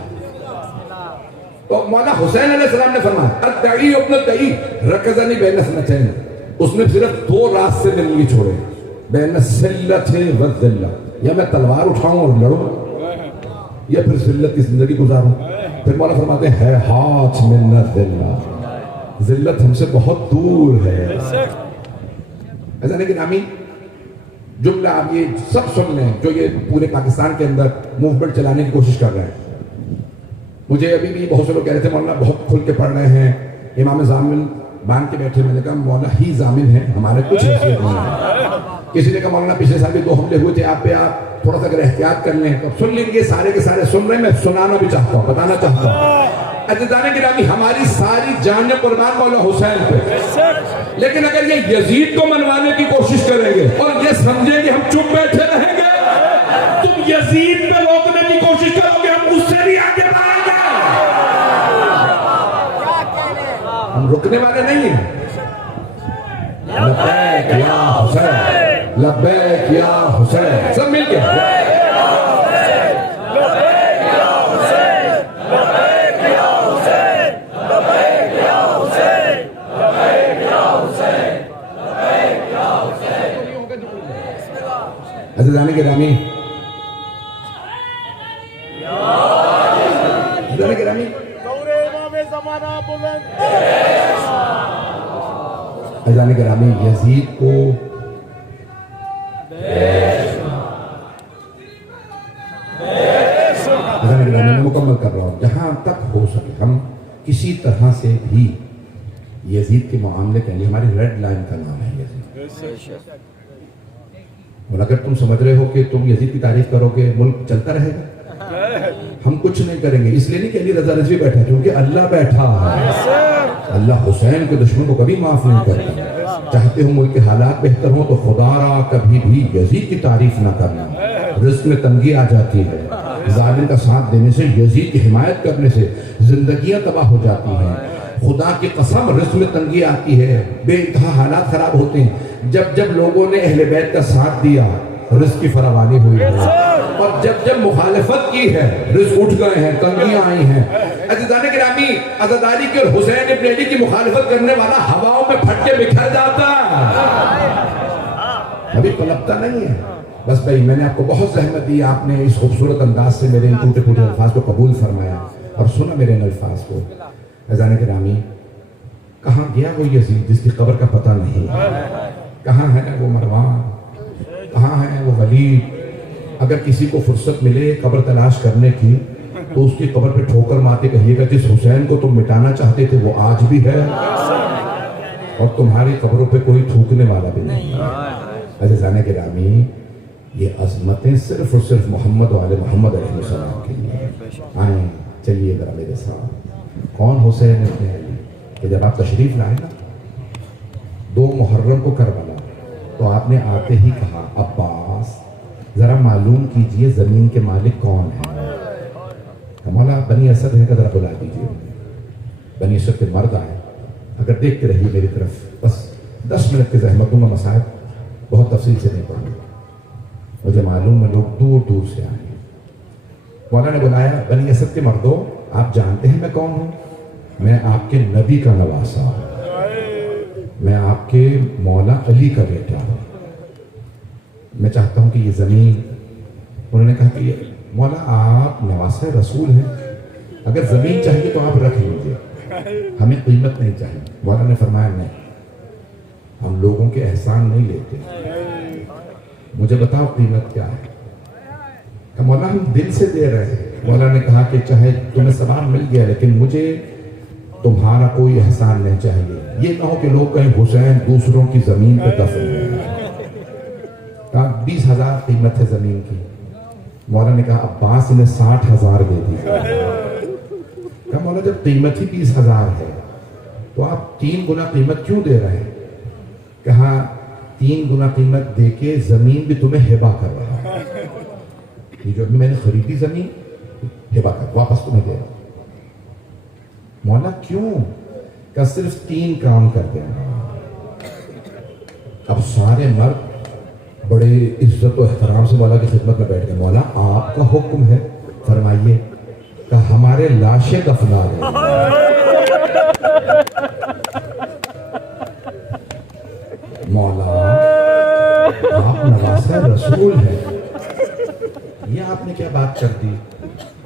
تو مولا حسین علیہ السلام نے فرمایا الدعی ابن الدعی رکزنی بین اثنتین. اس نے صرف دو راستے میرے لیے چھوڑے, بین الذلۃ والذلہ. یا میں تلوار اٹھاؤں اور لڑوں, یا پھر ذلت کی زندگی گزاروں. پھر مولا فرماتے ہیں ہاتھ من الذلہ, ذلت ہم سے بہت دور ہے. عزیزان گرامی, جملہ آپ یہ سب سن لیں جو یہ پورے پاکستان کے اندر موومنٹ چلانے کی کوشش کر رہے ہیں. مجھے ابھی بھی بہت سے لوگ کہہ رہے تھے مولانا بہت کھل کے پڑھ رہے ہیں, امام ضامن باندھ کے بیٹھے. میں نے کہا مولانا ہی ضامن ہے, ہمارے کچھ حیثیت نہیں ہے. کسی نے کہا مولانا پچھلے سال بھی 2 حملے ہوئے تھے آپ پہ, آپ تھوڑا سا اگر احتیاط کر لیں. تو سن لیں گے, سارے کے سارے سن رہے ہیں, میں سنانا بھی چاہتا ہوں, بتانا چاہتا ہوں. عزیزان گرامی, ہماری ساری جانیں قربان مولا حسین پہ, لیکن اگر یہ یزید کو منوانے کی کوشش کریں گے اور یہ سمجھیں کہ ہم چپ بیٹھے رہیں گے, تم یزید پہ روکنے کی کوشش کرو گے, ہم اس سے بھی آگے بڑھیں گے. ہم رکنے والے نہیں ہیں. لبیک یا حسین, لبیک یا حسین, سب مل کے عزیزان گرامی, عزیزان گرامی, عزیزان گرامی, یزید کو مکمل کر رہا ہوں، جہاں تک ہو سکے ہم کسی طرح سے بھی یزید کے معاملے کے لیے، ہماری ریڈ لائن کا نام ہے یزید، اور اگر تم سمجھ رہے ہو کہ تم یزید کی تعریف کرو گے ملک چلتا رہے گا، ہم کچھ نہیں کریں گے. اس لیے نہیں کہ علی رضا رضوی بیٹھا، کیونکہ اللہ بیٹھا ہے. اللہ حسین کے دشمن کو کبھی معاف نہیں کرتا. چاہتے ہو ملک کے حالات بہتر ہوں تو خدا را کبھی بھی یزید کی تعریف نہ کرنا. رزق میں تنگی آ جاتی ہے، ظالم کا ساتھ دینے سے، یزید کی حمایت کرنے سے زندگیاں تباہ ہو جاتی ہیں. خدا کی قسم رزق میں تنگی آتی ہے، بے انتہا حالات خراب ہوتے ہیں. جب جب لوگوں نے اہل بیت کا ساتھ دیا رزق کی فراوانی ہوئی ہے، اور جب جب مخالفت کی ہے رزق اٹھ گئے ہیں، تنگیاں آئی ہیں. عزیزان گرامی، عزاداری کے اور حسین ابن علی کی مخالفت کرنے والا ہواؤں میں پھٹ کے بکھر جاتا ہے، ابھی پلپتا نہیں ہے. بس بھائی میں نے آپ کو بہت زحمت دی، آپ نے اس خوبصورت انداز سے میرے ان ٹوٹے پھوٹے الفاظ کو قبول فرمایا اور سنا میرے ان الفاظ کو. عزیزان گرامی، کہاں گیا وہ یزید جس کی قبر کا پتہ نہیں؟ کہاں ہے وہ مروان؟ کہاں ہے وہ ولید؟ اگر کسی کو فرصت ملے قبر تلاش کرنے کی تو اس کی قبر پہ ٹھوکر مارتے کہیے گا جس حسین کو تم مٹانا چاہتے تھے وہ آج بھی ہے، اور تمہاری قبروں پہ کوئی تھوکنے والا بھی نہیں. عزیزان گرامی، یہ عظمتیں صرف اور صرف محمد و آل محمد علیہ السلام کے لیے. آئیں چلیے ذرا میرے ساتھ. کون حسین ابن علی کہ جب آپ تشریف لائے نا 2 محرم کو کربلا، تو آپ نے آتے ہی کہا عباس ذرا معلوم کیجئے زمین کے مالک کون ہیں. مولا بنی اسد ہے کہ ذرا بلا دیجئے. بنی اسد کے مرد آئے. اگر دیکھتے رہیے میری طرف، بس 10 منٹ کی زحمت دوں گا، مسائل بہت تفصیل سے نہیں پڑھوں. مجھے معلوم ہے لوگ دور دور سے آئے. مولا نے بلایا، بنی اسد کے مردوں آپ جانتے ہیں میں کون ہوں؟ میں آپ کے نبی کا نواسا ہوں، میں آپ کے مولا علی کا بیٹا ہوں. میں چاہتا ہوں کہ یہ زمین، انہوں نے کہا کہ مولا آپ نواسہ رسول ہیں، اگر زمین چاہیے تو آپ رکھ لیجیے، ہمیں قیمت نہیں چاہیے. مولا نے فرمایا نہیں، ہم لوگوں کے احسان نہیں لیتے، مجھے بتاؤ قیمت کیا ہے. کہ مولا ہم دل سے دے رہے ہیں. مولا نے کہا کہ چاہے تمہیں ثواب مل گیا لیکن مجھے تمہارا کوئی احسان نہیں چاہیے. یہ نہ ہو کہ لوگ کہیں حسین دوسروں کی زمین پہ دفن ہے. کہا 20,000 قیمت ہے زمین کی. مولا نے کہا عباس انہیں 60,000 دے دی. کہا مولا جب قیمت ہی 20,000 ہے تو آپ 3 گنا قیمت کیوں دے رہے ہیں؟ کہا 3 گنا قیمت دے کے زمین بھی تمہیں ہبا کر رہا ہے. یہ جو میں نے خریدی زمین ہبا کر واپس تمہیں دے رہا. مولا کیوں؟ کہ صرف 3 کام کر دینا. اب سارے مرد بڑے عزت و احترام سے مولا کی خدمت میں بیٹھ گئے. مولا آپ کا حکم ہے، فرمائیے. کہ ہمارے لاشیں دفنا دیں. مولا آپ نواسہ رسول ہیں، یہ آپ نے کیا بات کر دی؟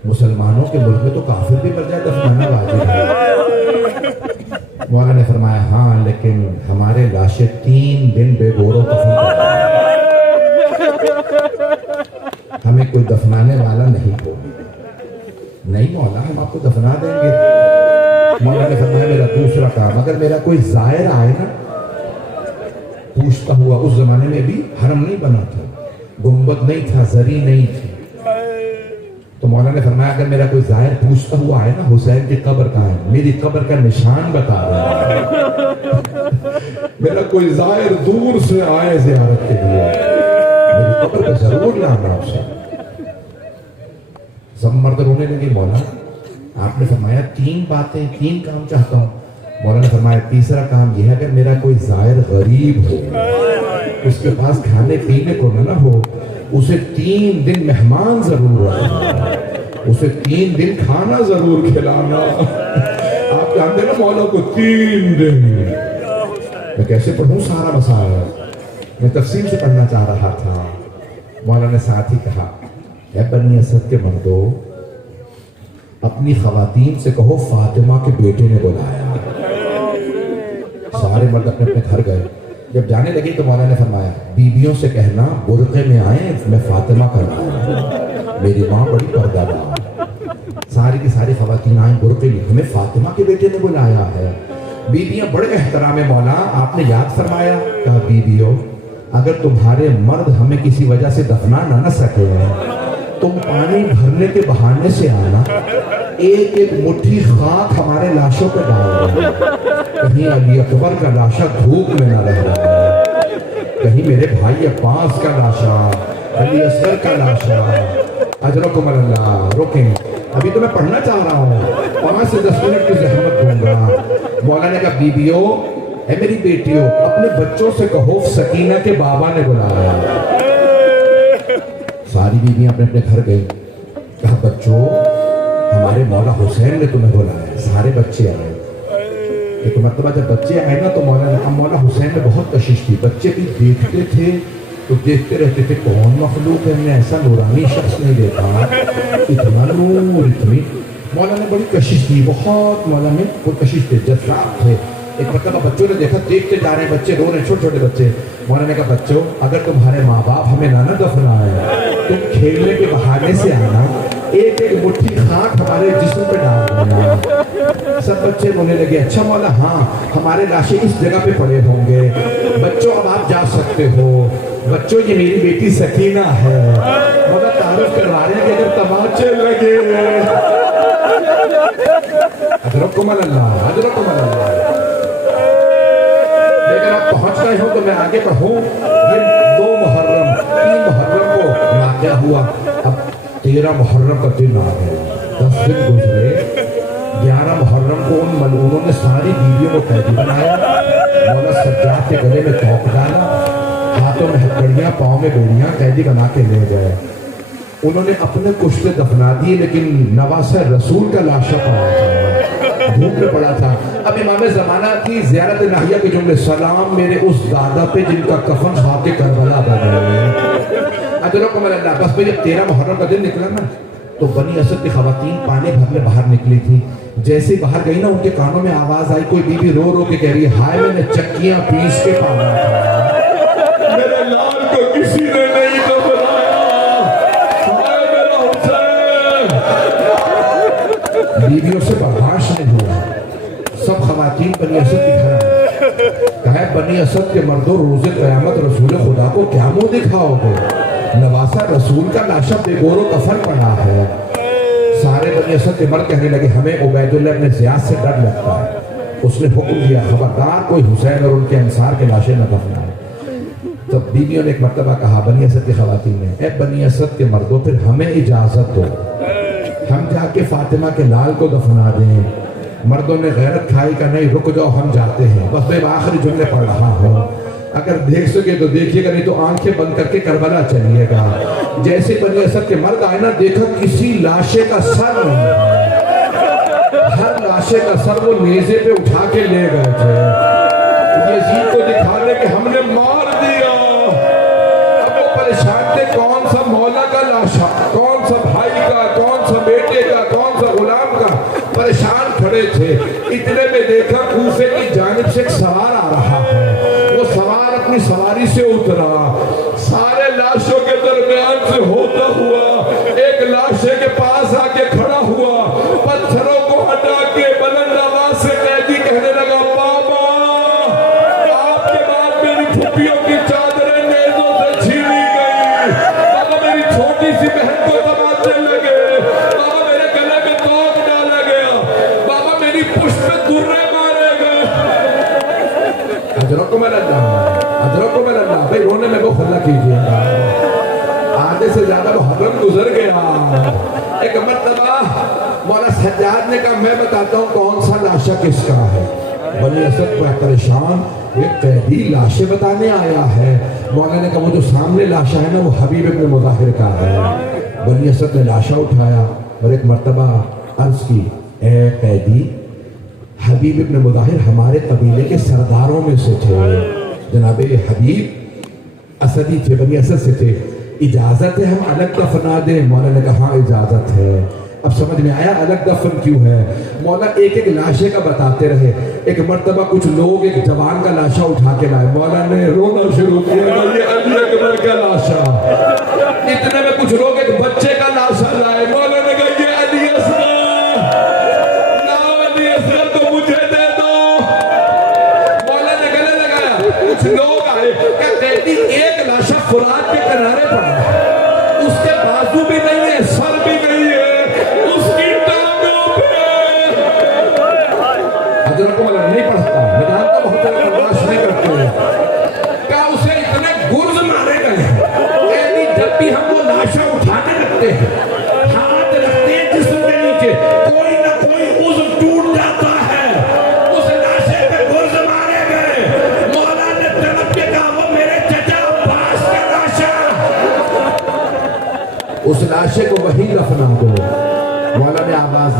مسلمانوں کے ملک میں تو کافر بھی مر جائے دفنانا واجب ہے. مولا نے فرمایا ہاں لیکن ہمارے لاشیں 3 دن بے گور و کفن کریں، ہمیں کوئی دفنانے والا نہیں ہوگا. نہیں مولا ہم آپ کو دفنا دیں گے. مولا نے فرمایا میرا دوسرا کام، اگر میرا کوئی زائر آئے نا پوچھتا ہوا، اس زمانے میں بھی حرم نہیں بنا تھا، گنبد نہیں تھا، زری نہیں تھی، تو مولا نے فرمایا اگر میرا کوئی زائر پوچھتا ہوا آئے نا حسین کی قبر کہاں ہے، میری قبر کا نشان بتا رہا ہے. میرا کوئی زائر دور سے آئے زیارت کے لیے میری قبر پہ ضرور لانا اسے. سب مرد رونے لگے. مولا آپ نے فرمایا 3 باتیں 3 کام چاہتا ہوں. مولا نے فرمایا تیسرا کام یہ ہے اگر میرا کوئی زائر غریب ہو، اس کے پاس کھانے پینے کو نہ ہو، اسے 3 دن مہمان ضرور رکھنا، اسے 3 دن کھانا ضرور کھلانا. آپ جانتے ہیں نا مولا کو 3 دن. میں کیسے پڑھوں سارا مسائل، میں تفصیل سے پڑھنا چاہ رہا تھا. مولا نے ساتھ ہی کہا اے بنی اسد کے مردوں اپنی خواتین سے کہو فاطمہ کے بیٹے نے بلایا. سارے مرد اپنے اپنے گھر گئے. جب جانے لگے تو مولا نے فرمایا بیویوں سے کہنا برقعے میں آئیں، میں فاطمہ کا نام، میری ماں بڑی پردہ دار. ساری کی ساری خواتین آئیں برقع لی، ہمیں فاطمہ کے بیٹے نے بلایا ہے۔ بیویاں بڑے احترام مولا، آپ نے یاد فرمایا، کہا بیویوں اگر تمہارے مرد ہمیں کسی وجہ سے دفنا نہ سکے تم پانی بھرنے کے بہانے سے آنا، ایک ایک مٹھی خاک ہمارے لاشوں پہ ڈال دو، کہیں علی اکبر کا لاشا دھوپ میں نہ رہ رہا، کہیں میرے بھائی عباس کا لاشا، علی اصغر کا لاشا، اجرکم اللہ۔ روکیں، ابھی تو میں پڑھنا چاہ رہا ہوں، 5 سے 10 منٹ کی زحمت دوں گا۔ مولا نے کہا بیویوں، اے میری بیٹیوں، اپنے بچوں سے کہو سکینہ کے بابا نے بلایا۔ ساری بیویاں اپنے اپنے گھر گئی، کہا بچوں ہمارے مولا حسین نے تمہیں بلایا۔ سارے بچے آئے، ایک مرتبہ جب بچے آئے نا تو مولا حسین نے بہت کشش کی، بچے بھی دیکھتے تھے تو دیکھتے رہتے تھے کون مخلوق ہے، ہم نے ایسا نورانی شخص نہیں دیکھا، اتنا نور اتنی۔ مولا نے بڑی کشش کی، بہت مولا میں وہ کشش تھے، جذبات تھے۔ ایک مرتبہ بچوں نے دیکھا، دیکھتے جا رہے ہیں بچے رو رہے ہیں، چھوٹے چھوٹے بچے۔ مولا نے کہا بچوں اگر تمہارے ماں باپ ہمیں نہ دفنائے تم کھیلنے کے بہانے سے آنا، ایک ایک مٹھی خاک ہمارے جسم پہ ڈال دینا۔ سب بچے رونے لگے، اچھا مولا ہاں ہمارے لاشیں اس جگہ پہ پڑے ہوں گے، بچوں اب آپ جا سکتے ہو، بچوں یہ میری بیٹی سکینہ ہے۔ مولا تعارف کروا رہے ہیں کہ اگر تماچے لگے، اجرکم اللہ، اجرکم اللہ۔ لیکن آپ پہنچ گئے ہوں تو میں آگے پڑھوں۔ یہ 2 محرم 3 محرم کو واقعہ ہوا، اب 13 محرم کا دن آ گیا، 10 دن گزرے۔ 11 محرم کو ان ملعونوں نے ساری بیویوں کو قیدی بنایا، مولا سجاد کے گلے میں توق ڈالا، ہاتھوں میں ہتھکڑیاں پاؤں میں بیڑیاں، قیدی بنا کے لے گئے۔ انہوں نے اپنے کشتے دفنا دیے، لیکن نواسہ رسول کا لاشا پڑا تھا، دھوپ میں پڑا تھا۔ اب امام زمانہ کی زیارت ناہیہ کے جملے، سلام میرے اس دادا پہ جن کا کفن خاک کربلا بنا ہے۔ اجرکم اللہ۔ بس جب 13 محرم کا دن نکلا نا تو بنی اسد کی خواتین پانی بھرنے باہر نکلی تھی، جیسے باہر گئی نا ان کے کانوں میں آواز آئی، کوئی بیوی رو رو کے کہہ رہی ہے ہائے میں نے چکیاں پیس کے پالا تھا، میرے لال کو کسی نے نہیں دفنایا، ہائے میرا حسین۔ بیویوں سے برداشت نہیں ہوا، سب خواتین بنی اسد کی گھر آئے، کہا بنی اسد کے مردوں روز قیامت رسول خدا کو کیا منہ دکھاؤ گے، نواسہ رسول کا لاشا بے گور و کفن پڑا ہے۔ سارے بنی اسد کے مرد کہنے لگے ہمیں عبید اللہ ابن زیاد سے ڈر لگتا ہے، اس نے حکم دیا خبردار کوئی حسین اور ان کے انصار کے لاشیں نہ دفنائے۔ تب بیویوں نے ایک مرتبہ کہا بنی اسد کی خواتین نے، اے بنی اسد کے مردوں پھر ہمیں اجازت دو، ہم جا کے فاطمہ کے لال کو دفنا دیں۔ مردوں نے غیرت کھائی کا نہیں رک جاؤ ہم جاتے ہیں۔ بس میں آخری جملے پڑھ رہا ہوں، اگر دیکھ سکے تو دیکھیے گا، نہیں تو آنکھیں بند کر کے کربلا چلیے گا۔ جیسے بنی اسد کے مرد آئے نا دیکھا کسی لاشے کا سر نہیں، ہر لاشے کا سر وہ نیزے پہ اٹھا کے لے گئے تھے، یزید کو دکھانے کہ ہم نے مار دیا۔ اب وہ پریشان تھے کون سا مولا کا لاشا، کون سا بھائی کا، کون سا بیٹے کا، کون سا غلام کا، پریشان کھڑے تھے۔ اتنے میں دیکھا کوفے کی جانب سے ایک سوار آ رہا ہے، وہ سوار اپنی سواری سے اترا، سارے لاشوں کے درمیان سے ہوتا ہوا ایک لاشے کے پاس آ کے کھڑا ہوا، پتھروں کو ہٹا کے بلند آواز سے قیدی کہنے لگا بابا آپ کے بعد میری پھپھیوں کی چادریں نیزوں سے چھینی گئی، بابا میری چھوٹی سی بہن کو تماچے لگے، بابا میرے گلے میں توق ڈالا گیا، بابا میری پشت پہ درے مارے گئے۔ اجرکم اللہ، اجرکم اللہ۔ بھائی رونے میں وہ خلا کیجئے گا، آدھے سے زیادہ محرم گزر گیا۔ ایک مرتبہ مولا سجاد نے کہا میں بتاتا ہوں کون سا لاشا کس کا ہے۔ بنی اسد کو پریشان، ایک قیدی لاشیں بتانے آیا ہے۔ مولا نے کہا وہ جو سامنے لاشا ہے نا وہ حبیب ابن مظاہر کا ہے۔ بنی اسد نے لاشا اٹھایا اور ایک مرتبہ عرض کی اے قیدی حبیب ابن مظاہر ہمارے قبیلے کے سرداروں میں سے تھے، جناب حبیب اسدی تھے، بنی اسد سے تھے، اجازت ہے ہم الگ دفنا دیں؟ مولا نے کہا ہاں اجازت ہے۔ اب سمجھ میں آیا الگ دفن کیوں ہے؟ مولا ایک ایک لاشے کا بتاتے رہے۔ ایک مرتبہ کچھ لوگ ایک جوان کا لاشا اٹھا کے لائے، مولا نے رونا شروع کیا یہ علی اکبر کا لاشا۔ اتنے میں کچھ لوگ ایک بچے کا لاشا لائے، مولا نے کہا یہ علی اصغر۔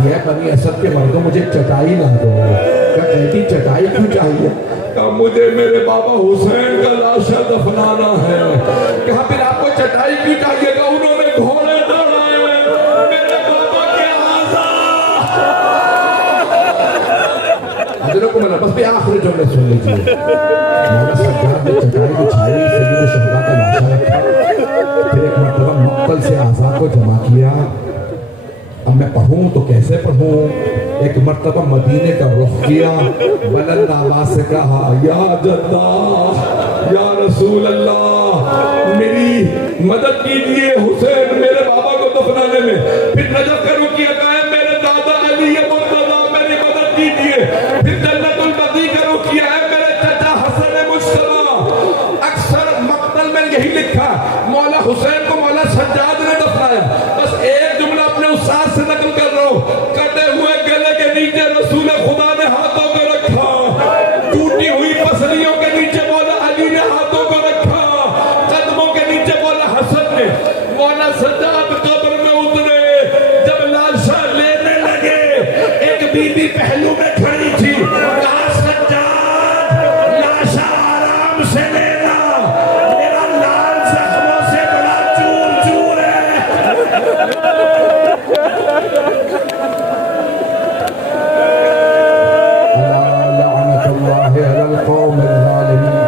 یہ بنی اسد کے مردوں مجھے چٹائی لا دو. کہا کہتی چٹائی کیوں چاہیے؟ کہا مجھے میرے بابا حسین کا لاشا دفنانا ہے. کہا پھر آپ کو چٹائی کیوں چاہیے؟ گا انہوں نے گھوڑے دوڑائے میرے بابا کے آزاد. حضرت کو ملا بس بھی آخری جملے سن لیجیے. مولا سجاد نے چٹائی بچھائی, سید شہداء کا لاشا رکھا, پھر ایک مرتبہ مقتل سے آزاد کو جمع کیا. اب میں پڑھوں تو کیسے پڑھوں؟ ایک مرتبہ مدینے کا رخ کیا, بلند آواز سے کہا یا جدہ یا رسول اللہ میری مدد کیجیے حسین میرے بابا کو دفنانے میں. پھر نجف کا رخ کیا, کہا میرے دادا علی مرتضیٰ میری مدد کیجیے. پھر جنت البقیع کا رخ کیا ہے میرے چچا حسن مجتبیٰ. اکثر مقتل میں یہی لکھا مولا حسین کو مولا سجاد نے دفنایا. بس ایک جملہ اپنے استاد سے نقل کر رہا ہوں, کٹے ہوئے گلے کے نیچے رسول خدا نے ہاتھوں کو رکھا, ٹوٹی ہوئی پسلیوں کے نیچے مولا علی نے ہاتھوں کو رکھا, قدموں کے نیچے مولا حسن نے. مولا سجاد قبر میں اترے, جب لاشا لینے لگے ایک بی بی پہلو میں کھڑی تھی, کہا سجاد لاشا آرام سے لینا, میرا لال زخموں سے بڑا چور چور ہے. لعنت اللہ علی القوم الظالمین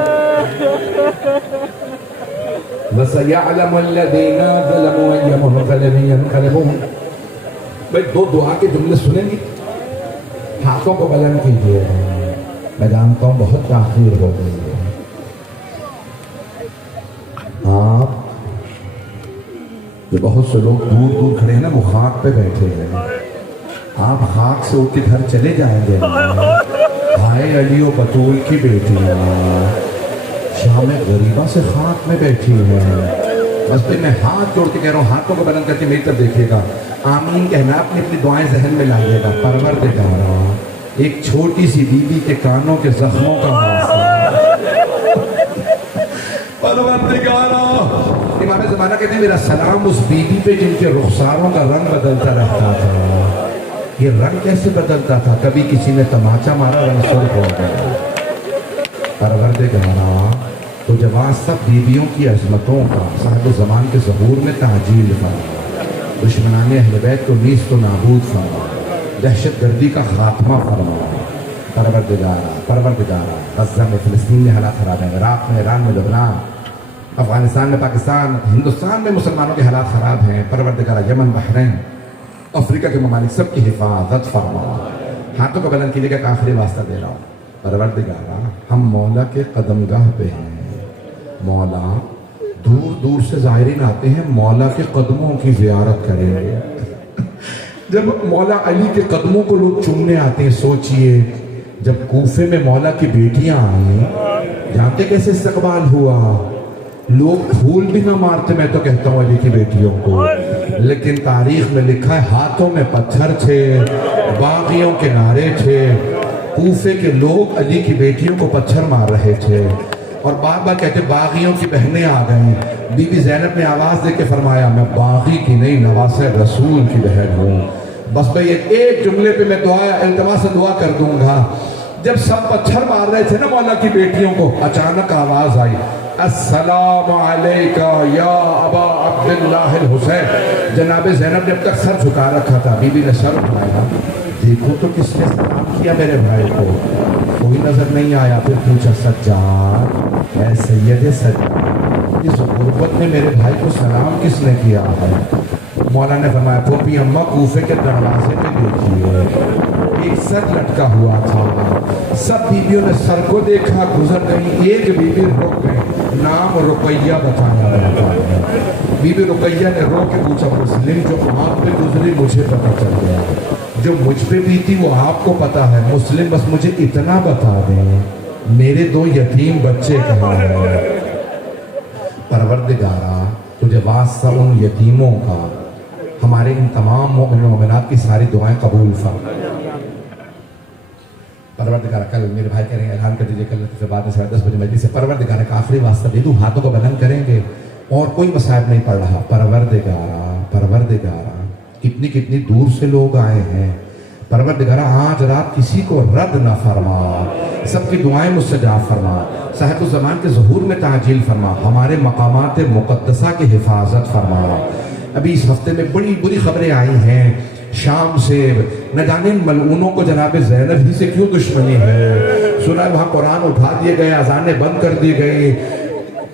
وسیعلم الذین ظلموا ای منقلب ینقلبون. بھئی دو دعا کے جملے سنیں گی, ہاتھوں کو بلند کیجئے. میں جانتا ہوں بہت تاخیر ہو گئی ہے. آپ جو بہت سے لوگ دور دور کھڑے ہیں نا, وہ خاک پہ بیٹھے ہیں. آپ خاک سے اٹھ کے گھر چلے جائیں گے. ہائے علی و بطول کی بیٹیاں شام غریبہ سے خاک میں بیٹھی ہیں. بس پھر میں ہاتھ جوڑ کے کہہ رہا ہوں, ہاتھوں کو بلند کر کے میری طرف دیکھیے گا, آمین کہنا, اپنی اپنی دعائیں ذہن میں لائیے گا. پروردگارا ایک چھوٹی سی بیوی کے کانوں کے زخموں کا حاصل, پروردگارا امام زمانہ کہتے ہیں میرا سلام اس بیوی پہ جن کے رخساروں کا رنگ بدلتا رہتا تھا. یہ رنگ کیسے بدلتا تھا؟ کبھی کسی نے تماچا مارا, رنگ سرخ ہو گیا. پروردگارا تو جواب سب بیویوں کی عظمتوں کا صاحب زمان کے ظہور میں تعجیل فرما, دشمنان اہل بیت کو نیست و نابود فرما, دہشت گردی کا خاتمہ فرما. پروردگارا غزہ میں فلسطین میں حالات خراب ہیں, عراق میں, ایران میں, لبنان, افغانستان میں, پاکستان, ہندوستان میں مسلمانوں کے حالات خراب ہیں. پروردگارا یمن, بحرین, افریقہ کے ممالک سب کی حفاظت فرما. ہاتھوں کو بلند کیجیے گا, ایک آخری واسطہ دے رہا ہوں. پروردگارا ہم مولا کے قدمگاہ پہ ہیں. مولا دور دور سے زائرین آتے ہیں مولا کے قدموں کی زیارت کریں گے. جب مولا علی کے قدموں کو لوگ چومنے آتے ہیں, سوچئے جب کوفے میں مولا کی بیٹیاں آئیں, جانتے کیسے استقبال ہوا؟ لوگ پھول بھی نہ مارتے, میں تو کہتا ہوں علی کی بیٹیوں کو, لیکن تاریخ میں لکھا ہے ہاتھوں میں پتھر تھے, باغیوں کے نعرے تھے. کوفے کے لوگ علی کی بیٹیوں کو پتھر مار رہے تھے, اور بار بار کہتے باغیوں کی بہنیں آ گئیں. بی بی زینب نے آواز دے کے فرمایا میں باغی کی نہیں, نواس رسول کی بہن ہوں. بس بھئی ایک جملے پہ میں التماس سے دعا کر دوں گا. جب سب پتھر مار رہے تھے نا مولا کی بیٹیوں کو, اچانک آواز آئی السلام علیکہ یا ابا عبداللہ الحسین. جناب زینب نے اب تک سر جھکا رکھا تھا, بی بی نے سر اٹھایا, دیکھو تو کس نے سلام کیا میرے بھائی کو, کوئی نظر نہیں آیا. پھر پوچھا سجاد اے سید سجاد اس غربت میں میرے بھائی کو سلام کس نے کیا ہے؟ مولا نے فرمایا پھوپھی اماں کوفے کے دروازے پہ دیکھیے, ایک سر لٹکا ہوا تھا. سب بیویوں نے سر کو دیکھا, گزر گئی. ایک بیوی رک گئی, نام رقیہ بتایا جاتا ہے. بی بی رقیہ نے رو کے پوچھا مسلم جو آپ پہ گزری مجھے پتا چل گیا, جو مجھ پہ بھی تھی وہ آپ کو پتا ہے. مسلم بس مجھے اتنا بتا دیں میرے 2 یتیم بچے کہاں ہیں؟ پروردگارا تجھے واسطہ ان یتیموں کا ہمارے ان تمام مومن و مومنات کی ساری دعائیں قبول فرما. پروردگارا کل میرے بھائی کہہ رہے ہیں اعلان کر دیجیے کل سے بعد میں 10:30 بجے مجلس سے. پروردگارا کا آخری واسطہ دے دوں, ہاتھوں کو بلند کریں گے اور کوئی مصائب نہیں پڑ رہا. پروردگارا کتنی کتنی دور سے لوگ آئے ہیں, پروردگارہ آج رات کسی کو رد نہ فرما، سب کی دعائیں مستجاب فرما، صاحب الزمان کے ظہور میں تعجیل فرما، ہمارے مقامات مقدسہ کی حفاظت فرما۔ ابھی اس ہفتے میں بڑی بری خبریں آئی ہیں شام سے، نہ جانے ان ملعونوں کو جناب زینب ہی سے کیوں دشمنی ہے۔ سنا ہے وہاں قرآن اٹھا دیے گئے، اذانیں بند کر دی گئی۔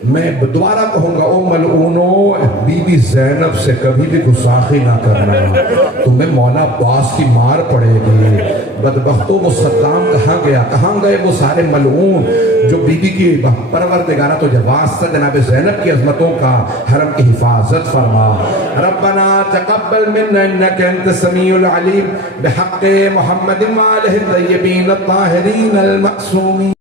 میں دوبارہ کہوں گا، او ملعونوں، بی بی زینب سے کبھی بھی گستاخی نہ کرنا، تمہیں مولا عباس کی مار پڑے گی۔ بدبختوں، وہ صدام کہاں گیا؟ کہاں گئے وہ سارے ملعون جو بی بی کی پروردگارہ تو واسطہ جناب زینب کی عظمتوں کا، حرم کی حفاظت فرما۔ ربنا تقبل منا انك انت السميع العليم بحق محمد وآله الطيبين الطاهرين المعصومين۔